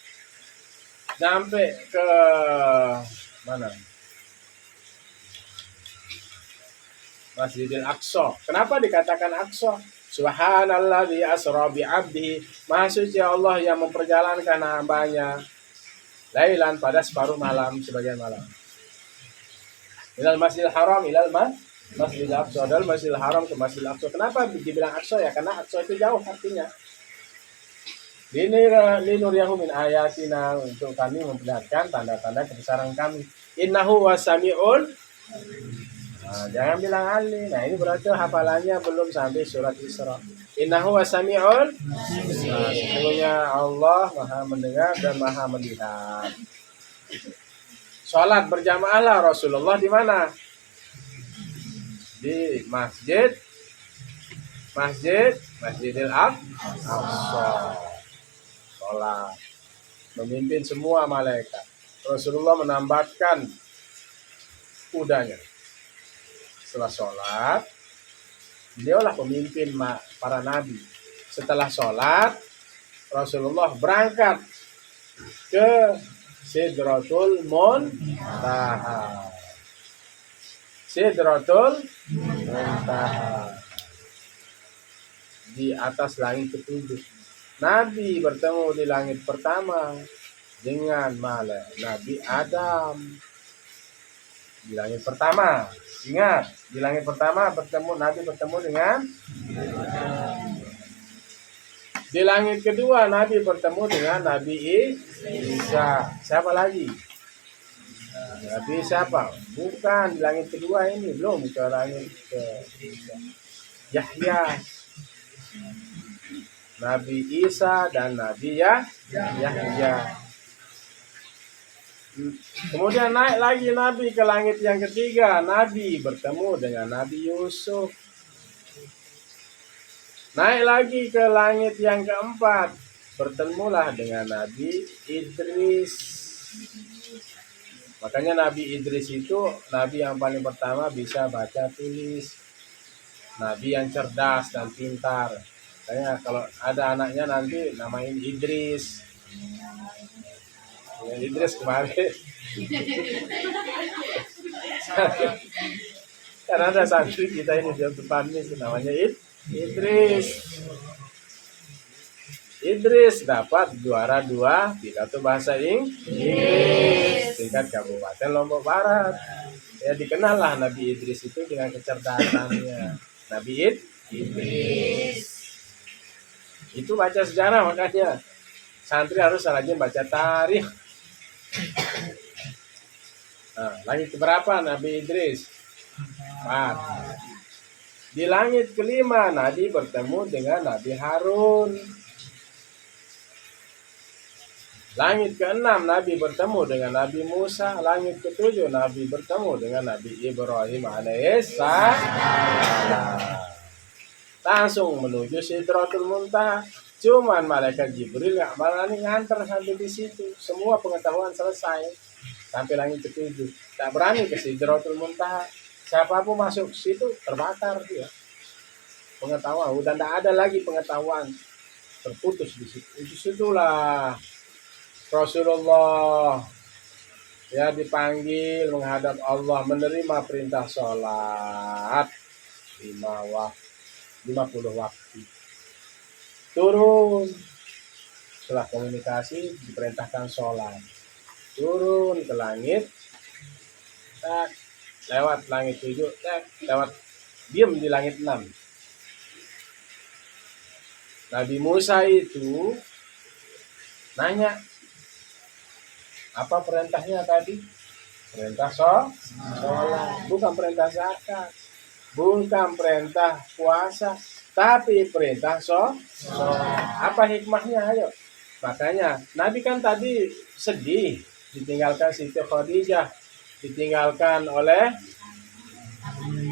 sampai ke mana? Masjidil Aqsa. Kenapa dikatakan Aqsa? Subhanalladzi asra bi 'abdihi. Maha suci Allah yang memperjalankan hambanya lailan pada separuh malam, sebagian malam. Ilal Masjidil Haram, ilal Masjidil Aqsa, dari Masjidil Haram ke Masjidil Aqsa. Kenapa dibilang Aqsa ya? Karena Aqsa itu jauh artinya. Linuriyahu min ayatina, untuk kami memperlihatkan tanda-tanda kebesaran kami. Innahu wasami'ul. Jangan bilang Ali. Nah ini berarti hafalannya belum sampai surat Isra. Innahu wasami'ul. Sesungguhnya Allah maha mendengar dan maha melihat. Sholat berjamaahlah Rasulullah di mana? Di Masjidil Aqsa. Sholat memimpin semua malaikat. Rasulullah menambatkan kudanya. Setelah sholat, beliaulah pemimpin para nabi. Setelah sholat, Rasulullah berangkat ke Sidratul Muntaha. Sidratul Muntaha, di atas langit ketujuh. Nabi bertemu di langit pertama dengan Nabi Adam. Di langit pertama, ingat, di langit pertama Nabi bertemu dengan di langit kedua Nabi bertemu dengan Nabi Isa. Siapa lagi? Nabi siapa? Bukan di langit kedua ini, belum ke langit ke Yahya. Nabi Isa dan Nabi Yahya. Kemudian naik lagi Nabi ke langit yang ketiga. Nabi bertemu dengan Nabi Yusuf. Naik lagi ke langit yang keempat. Bertemulah dengan Nabi Idris. Makanya Nabi Idris itu Nabi yang paling pertama bisa baca tulis. Nabi yang cerdas dan pintar. Makanya kalau ada anaknya nanti namain Idris. Ya, Idris kemarin. Karena ada santri kita ini di depan ini namanya Idris. Idris dapat juara 2 pidato bahasa Inggris tingkat Kabupaten Lombok Barat. Ya dikenal lah Nabi Idris itu dengan kecerdasannya. Nabi Idris. Itu baca sejarah, makanya santri harus rajin baca tarikh. Nah, langit keberapa Nabi Idris? 4. Di langit kelima Nabi bertemu dengan Nabi Harun. Langit keenam Nabi bertemu dengan Nabi Musa. Langit ketujuh Nabi bertemu dengan Nabi Ibrahim alaihissalam. Langsung menuju Sidratul Muntaha. Cuman malaikat Jibril nggak berani nganter sampai di situ. Semua pengetahuan selesai sampai langit ketujuh. Tak berani ke Sidratul Muntaha. siapapun masuk situ terbakar dia. Pengetahuan udah tidak ada lagi pengetahuan, terputus di situ. Di situlah Rasulullah ya dipanggil menghadap Allah menerima perintah sholat 50 waktu. Turun setelah komunikasi diperintahkan sholat. Turun ke langit, tak, lewat langit 7, tak, lewat diam di langit 6. Nabi Musa itu nanya, apa perintahnya tadi? Perintah sholat, bukan perintah zakat, bukan perintah puasa, tapi perintah sholat. Apa hikmahnya? Ayo. Makanya Nabi kan tadi sedih ditinggalkan Siti Khadijah, ditinggalkan oleh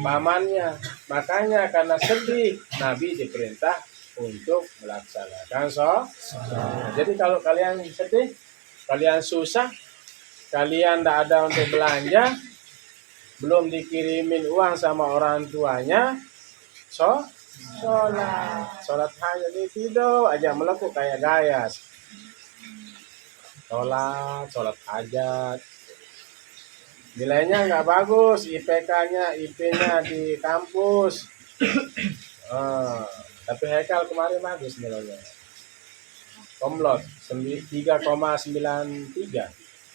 pamannya. Makanya karena sedih Nabi diperintah untuk melaksanakan sholat. Jadi kalau kalian sedih, kalian susah, kalian tidak ada untuk belanja, belum dikirimin uang sama orang tuanya, sholat hanya di tidur aja melekuk kayak gayas. Sholat hajat, nilainya nggak bagus, IPK-nya, IP-nya di kampus. Tapi Haikal kemarin bagus nilainya. Komlot 3,93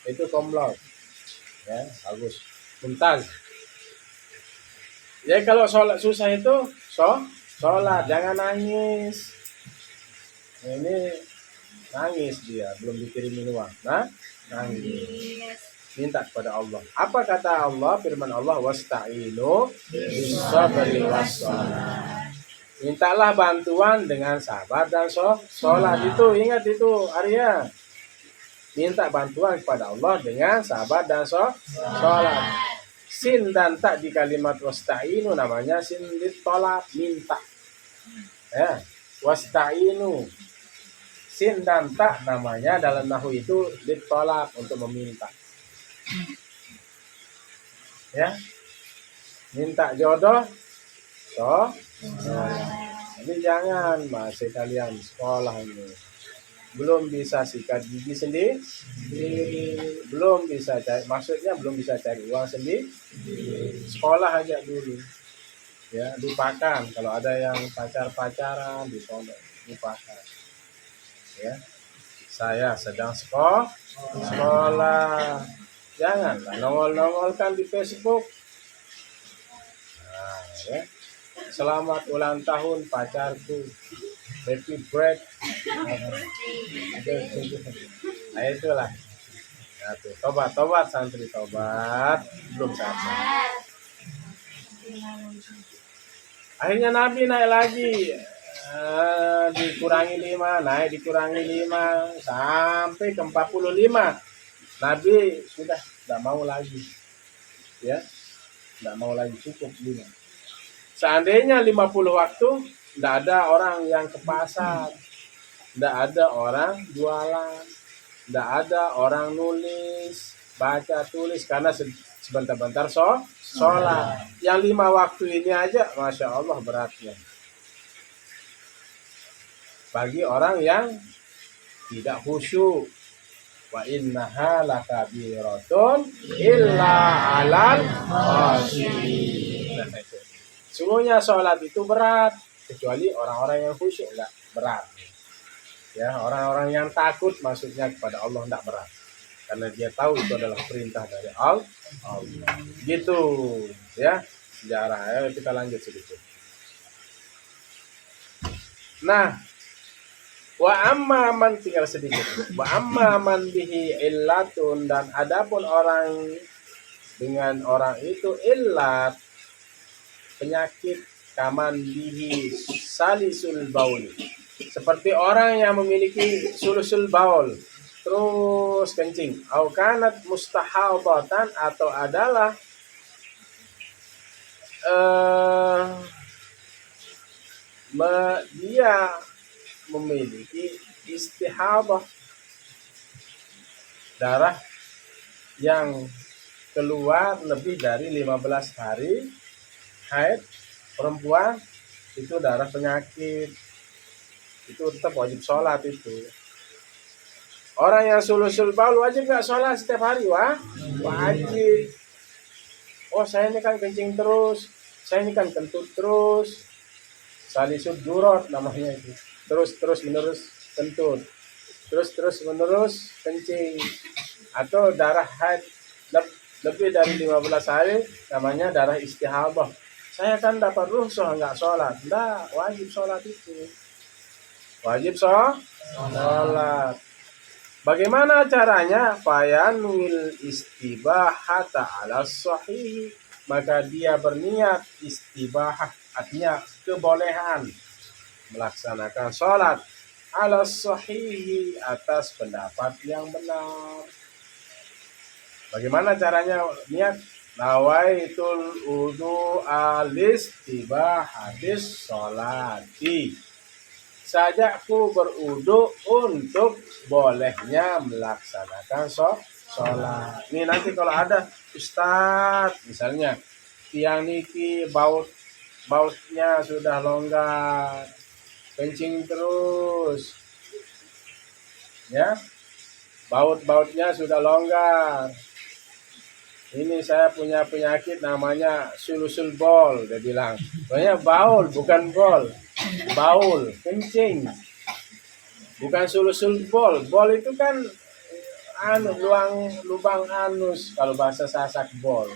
itu komlot. Ya, bagus. Mumtaz. Ya kalau sholat susah itu sholat, jangan nangis. Ini nangis dia, belum dikirimin uang. Nah, nangis. Minta kepada Allah. Apa kata Allah? Firman Allah, wasta'inu bis-sabri was-shalah. Mintalah bantuan dengan sabar dan sholat. Itu ingat itu Arya. Minta bantuan kepada Allah dengan sabar dan sholat. Sin dan tak di kalimat wasta'inu namanya sin ditolak, minta. Ya, wasta'inu. Sin dan tak namanya dalam nahwu itu ditolak untuk meminta. Ya, minta jodoh, tapi jangan masih kalian sekolah ini belum bisa sikat gigi sendiri, belum bisa cari, maksudnya belum bisa cari uang sendiri, sekolah aja dulu. Ya, lupakan kalau ada yang pacaran di pondok, lupakan. Ya, saya sedang sekolah, janganlah nongol-nongolkan di Facebook. Nah, ya. Selamat ulang tahun pacarku, happy birthday. Nah itulah. Nah, tuh. Tobat santri, tobat, belum sabar. Akhirnya Nabi naik lagi, dikurangi 5, naik dikurangi 5 sampai ke 45. Nabi sudah tidak mau lagi, ya, tidak mau lagi, cukup 5. Seandainya 50 waktu, tidak ada orang yang ke pasar, tidak ada orang jualan, tidak ada orang nulis, baca tulis, karena sebentar-bentar sholat. Yang 5 waktu ini aja, Masya Allah beratnya. Bagi orang yang tidak khusyuk. Wa innaha lakabiratun illa 'alal khashiyin. Sungguhnya sholat itu berat, kecuali orang-orang yang khusyuk enggak berat. Ya, orang-orang yang takut maksudnya kepada Allah enggak berat. Karena dia tahu itu adalah perintah dari Allah. Gitu, ya. Sejarah. Ayo kita lanjut sedikit. Nah, wa amma man, tinggal sedikit. Wa amma man bihi illatun, dan adapun orang dengan orang itu illat, penyakit, kaman bihi salisul baul, seperti orang yang memiliki sulusul baul, terus kencing, au kanat mustahadatan, atau adalah dia memiliki istihadah, darah yang keluar lebih dari 15 hari haid perempuan itu darah penyakit, itu tetap wajib sholat itu. Orang yang sulusul baul wajib nggak sholat setiap hari? Wajib. Oh saya ini kan kencing terus, saya ini kan kentut terus, salisud durot namanya itu. Terus menerus kentut, terus menerus kencing, atau darah haid lebih dari 15 hari namanya darah istihabah. Saya kan dapat rukhsah nggak sholat, enggak, wajib sholat itu, wajib sholat. Bagaimana caranya? Fayanwil istibahata ala sahih, maka dia berniat istibahah, artinya kebolehan melaksanakan sholat ala sahih, atas pendapat yang benar. Bagaimana caranya niat? Nawaitul wudu alistibahatis sholati, sajaku berudu untuk bolehnya melaksanakan sholat. Ini nanti kalau ada Ustadz misalnya tiang niki bautnya sudah longgar, kencing terus, ya, bautnya sudah longgar. Ini saya punya penyakit namanya sulusul bol, dia bilang. Pokoknya baul bukan bol, baul kencing, bukan sulusul bol. Bol itu kan lubang anus kalau bahasa Sasak bol.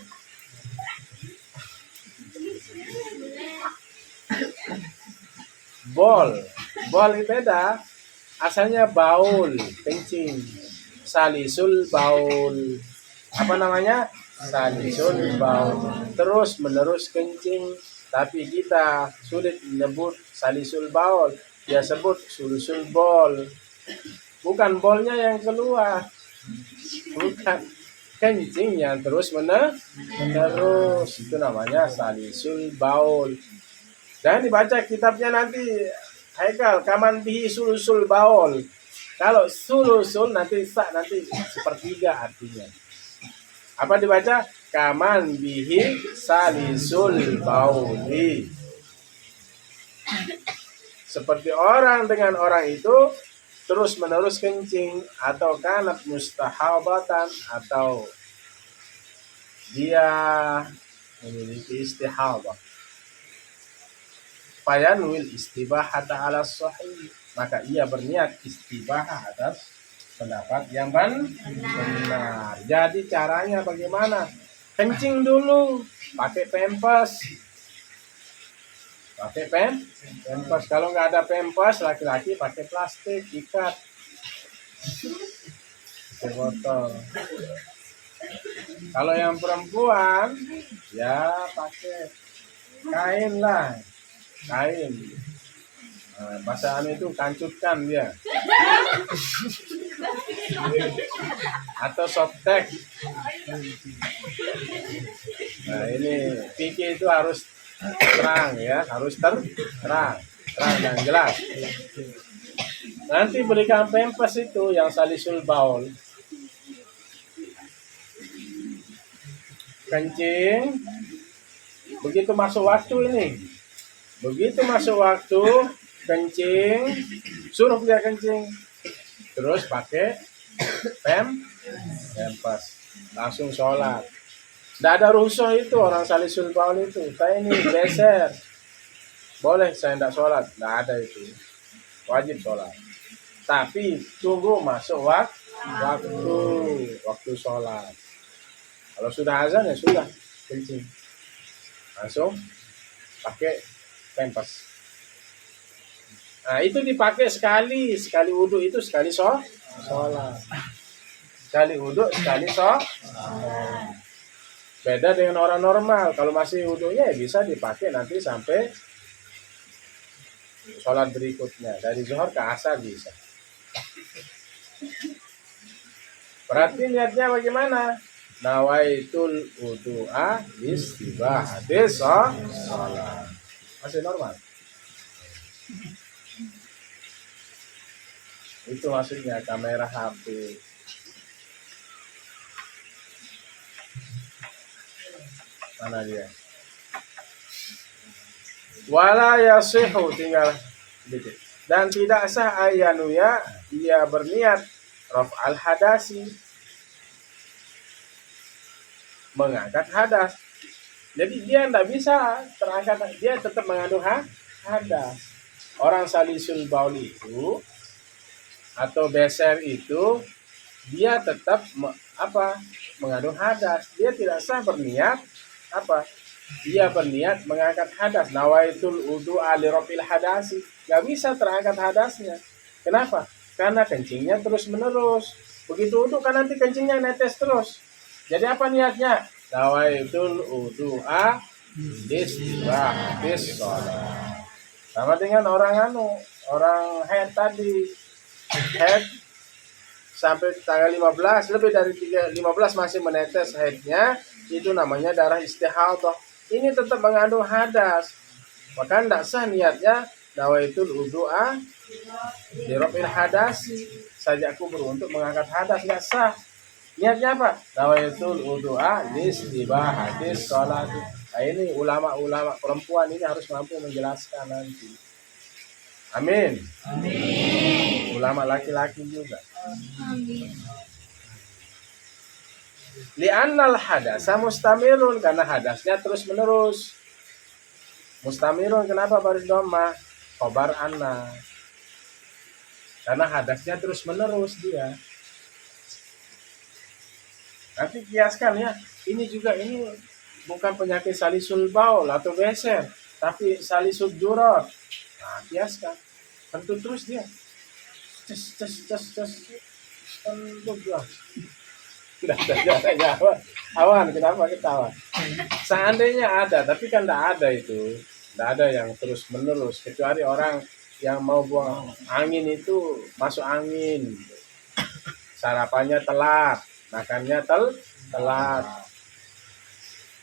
Bol itu beda, asalnya baul kencing, salisul baul, apa namanya, salisul baul, terus menerus kencing. Tapi kita sulit menyebut salisul baul, dia sebut sulusul bol. Bukan bolnya yang keluar, bukan, kencing yang terus menerus, itu namanya salisul baul. Dan dibaca kitabnya nanti, Haikal, kaman bihi sulusul baul. Kalau sulusul nanti sepertiga artinya. Apa dibaca? Kaman bihi salisul bauli. Seperti orang dengan orang itu terus menerus kencing, atau kanat mustahabatan, atau dia memiliki istihabah. Fayanwil istibahata ala sahih, maka ia berniat istibahah atas pendapat yang benar. Jadi caranya bagaimana? Kencing dulu pakai pempes. Kalau nggak ada pempes, laki-laki pakai plastik ikat, pakai botol. Kalau yang perempuan ya pakai kain lah, kain. Bahasa itu kancutkan dia, atau softtek. Nah ini fikih itu harus terang ya, harus terang dan jelas. Nanti berikan pempes itu yang salisul baul, kencing. Begitu masuk waktu kencing, suruh dia kencing, terus pakai pempes, langsung sholat. Tidak ada rusuh itu orang salisul baul itu. Saya ini geser, boleh saya tidak sholat? Tidak ada itu, wajib sholat. Tapi tunggu masuk waktu sholat. Kalau sudah azan ya sudah kencing, langsung pakai pempes. Nah itu dipakai sekali wudhu itu sekali sholat. Sekali wudhu sekali sholat. Beda dengan orang normal. Kalau masih wudhunya ya bisa dipakai nanti sampai sholat berikutnya, dari zuhur ke asar bisa. Berarti niatnya bagaimana? Nawaitul wudu'a istibahatis sholat. Masih normal. Itu maksudnya kamera HP. Mana dia? Wala yasihu, tinggal dikit. Dan tidak sah ayanuya, ia berniat raf'al hadasi, mengangkat hadas. Jadi dia tidak bisa terangkat, dia tetap mengandung hadas. Orang salisul baul itu atau beser itu dia tetap mengandung hadas. Dia tidak sah berniat apa? Dia berniat mengangkat hadas. Nawaitul wudu'a li raf'il hadasi. Gak bisa terangkat hadasnya. Kenapa? Karena kencingnya terus menerus. Begitu wudu kan nanti kencingnya netes terus. Jadi apa niatnya? Nawaitul wudu'a bis sholat. Sama dengan orang head tadi. Head sampai tanggal 15, lebih dari 15 masih menetes headnya, itu namanya darah istihadah. Ini tetap mengandung hadas, maka tidak sah niatnya nawaitul wudu'a li raf'il hadasi, saja aku beruntuk mengangkat hadas, tidak sah. Niatnya apa? Nawaitul wudu'a listibahhatis sholat. Nah, ini ulama-ulama perempuan ini harus mampu menjelaskan nanti. Amin. Amin. Ulama laki-laki juga. Amin. Li'annal hadasa mustamirun, karena hadasnya terus menerus. Mustamirun kenapa baris dhamma? Khobar anna. Karena hadasnya terus menerus dia. Nanti kiaskan ya. Ini bukan penyakit salisul baul atau beser, tapi salisul duror. Nah, kiaskan. Tentu terus dia. Ces. Tentu dia. Tidak awan, kenapa ketawa? Seandainya ada, tapi kan tidak ada itu. Tidak ada yang terus menerus. Kecuali orang yang mau buang angin itu masuk angin. Sarapannya telat, makannya telat.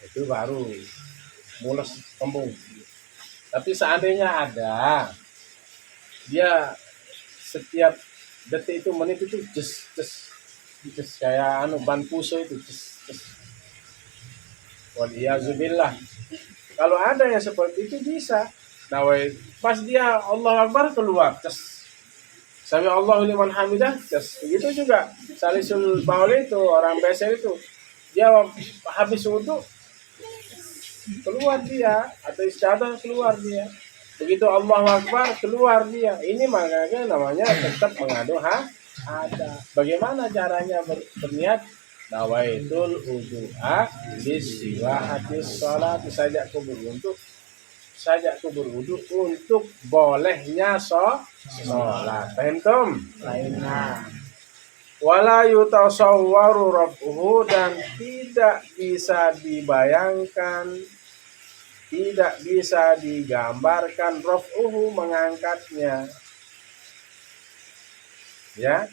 Itu baru mules kembung. Tapi seandainya ada, dia setiap detik itu, menit itu just kayak ban puso itu just. Waliyazubillah. Kalau ada yang seperti itu bisa. Nawai pas dia Allah Akbar keluar just. Sami Allahu liman hamidah just. Begitu juga salisul baul itu, orang beser itu, dia habis wudu keluar dia, atau istiadah keluar dia. Begitu Allah Akbar keluar dia. Ini makanya namanya tetap mengandung ada. Bagaimana caranya berniat? Nawaitul wudu'a lisiwahatis sholat. Saja aku berwudu untuk bolehnya sholat. Paham? Lainnya. Wala yutasawwaru raf'uhu, dan tidak bisa dibayangkan, tidak bisa digambarkan raf'uhu, mengangkatnya. Ya,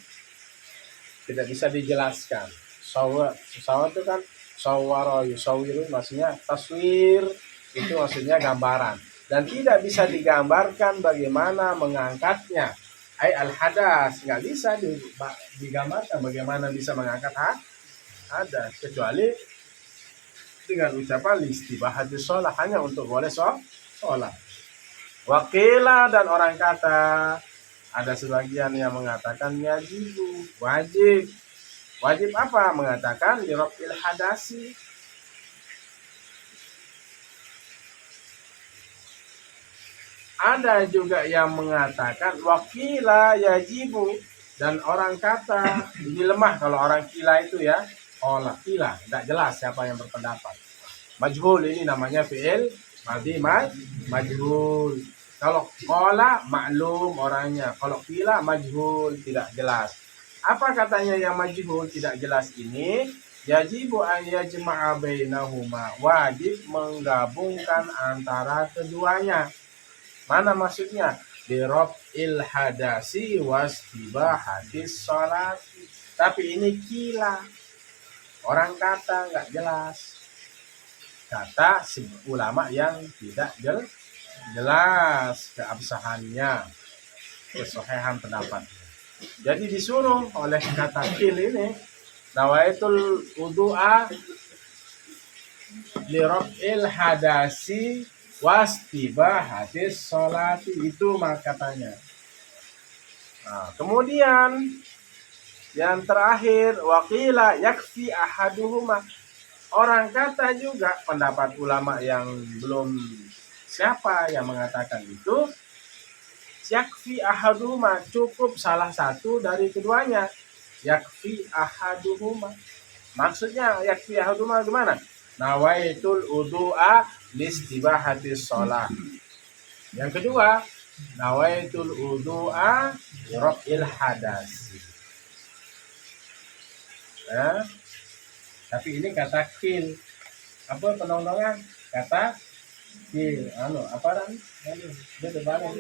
tidak bisa dijelaskan. Sawar itu kan sawara yusawiru, maksudnya taswir, itu maksudnya gambaran, dan tidak bisa digambarkan bagaimana mengangkatnya. Al-hadas nggak bisa digambarkan bagaimana bisa mengangkat hadas, kecuali dengan ucapan listibahhatis sholat, hanya untuk boleh sholat. Wakila, dan orang kata, ada sebagian yang mengatakan wajib. Wajib apa? Mengatakan li raf'il hadasi. Ada juga yang mengatakan wakila yajibu, dan orang kata ini lemah kalau orang kila itu ya. Kila, tidak jelas siapa yang berpendapat. Majhul, ini namanya fi'il madhi majhul. Kalau qala maklum orangnya, kalau kila majhul, tidak jelas. Apa katanya yang majhul tidak jelas ini? Yajibu an yajma'a bainahuma, wajib menggabungkan antara keduanya. Mana maksudnya? Bi raf'il hadasi wastibahhatis sholat. Tapi ini kila, orang kata nggak jelas. Kata ulama yang tidak jelas keabsahannya, kesohihan pendapat. Jadi disuruh oleh kata kil ini, nawaitul wudu'a liraf'il hadasi wastibahatis sholati, itu katanya. Nah, kemudian yang terakhir waqila yakfi ahaduhuma, orang kata juga pendapat ulama yang belum siapa yang mengatakan itu yakfi ahaduhuma, cukup salah satu dari keduanya. Yakfi ahaduhuma, maksudnya yakfi ahaduhuma gimana? Nawaitul udu'a listibahatis sholat. Yang kedua, nawaitul udu'a raf'il hadas. Nah, tapi ini kata kil. Apa penondongan? Kata kil. Apa kan? Dia terbalik.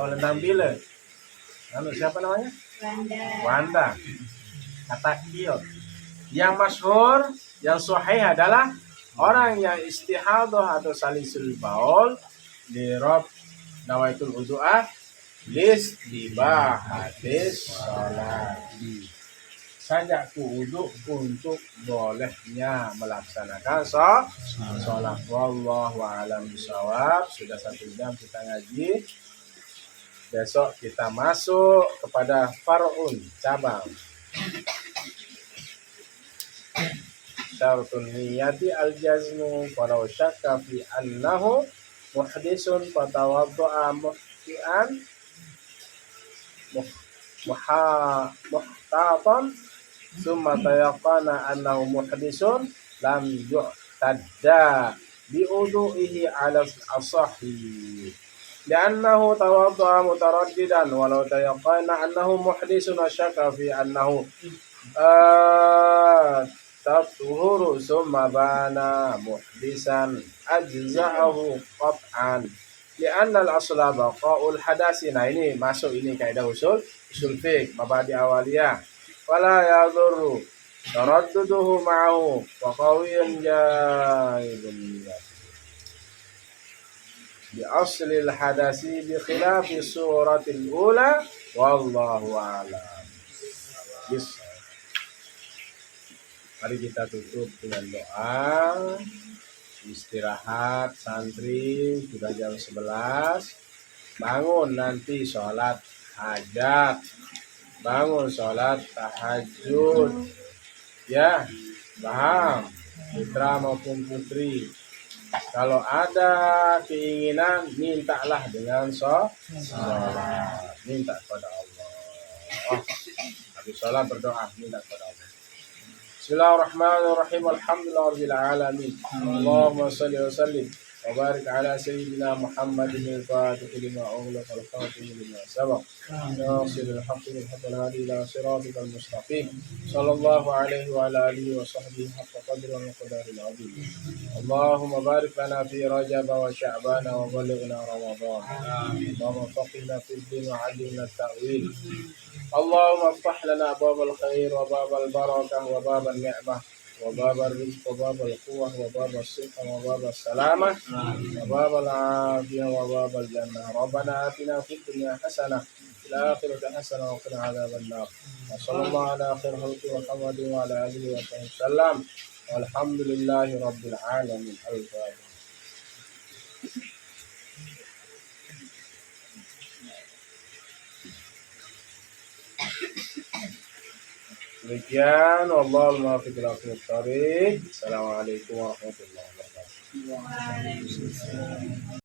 Oh, lendang bila. Siapa namanya? Wanda. Kata kil. Yang masyhur, yang sahih adalah orang yang istihadah atau salisul baul di rob nawaitul wudu'ah listibahatis sholat. Sajak wudu untuk bolehnya melaksanakan sholat. Wallahu a'lam bishawab. Sudah 1 jam kita ngaji. Besok kita masuk kepada far'un, cabang. Syartun niyati al-jazmu walau syakka fi annahu muhdisun fatawaddu'a muhtian muhtatan summa tayaqana annahu muhdisun lam yu'tadda bi'udu'ihi ala asahi li'annahu tawaddu'a mutaraddidan walau tayaqana annahu muhdisun wa syakka fi annahu tatuhuru summa bana muhdisan ajza'ahu qat'an li'anna al-asla baqa'ul hadasi. Nah, ini masuk, ini kaidah usul fiqh mabadi awaliyah. Wala yadurru taradduduhu ma'ahu wa qawiyyun jaibun bi aslil hadasi bi khilafi suratil ula wallahu a'lam. Mari kita tutup dengan doa. Istirahat santri, sudah jam 11. Bangun nanti sholat hajat, bangun sholat tahajud. Ya, paham? Putra maupun putri. Kalau ada keinginan, mintalah dengan sholat. Minta kepada Allah. Habis sholat berdoa, minta kepada Allah. Bismillahirrahmanirrahim. Alhamdulillahirabbil alamin. Allahumma shalli wa sallim wa barik ala sayyidina Muhammadin al-fatih lima ughliqa wal khatim lima sabaq nasiril haqqi bil haqqi wal hadi ila siratikal mustaqim. Sallallahu alaihi wa ala alihi wa sahbihi haqqa qadri wa miqdaril azim. Allahumma barik lana fi Rajab wa Sya'ban wa ballighna Ramadan. Allahumma faqihna fid din wa 'allimna at-ta'wil. Allahumma iftah lana abwabal khair wa babal barakah wa babal ni'mah wa babal rizq wa babal quwwah wa babal sihah wa babal salamah wa babal afiyah wa babal jannah. Rabbana atina fid dunya hasanah fil akhirati hasanah wa qina adzaban nar. Wa sallallahu ala khairil khalqi Muhammadin wa ala alihi wa sahbihi wasallam. Walhamdulillahi rabbil alamin. Al-Fatihah. Demikian, wallahul muwaffiq ila aqwamit thoriq. Assalamualaikum warahmatullahi wabarakatuh.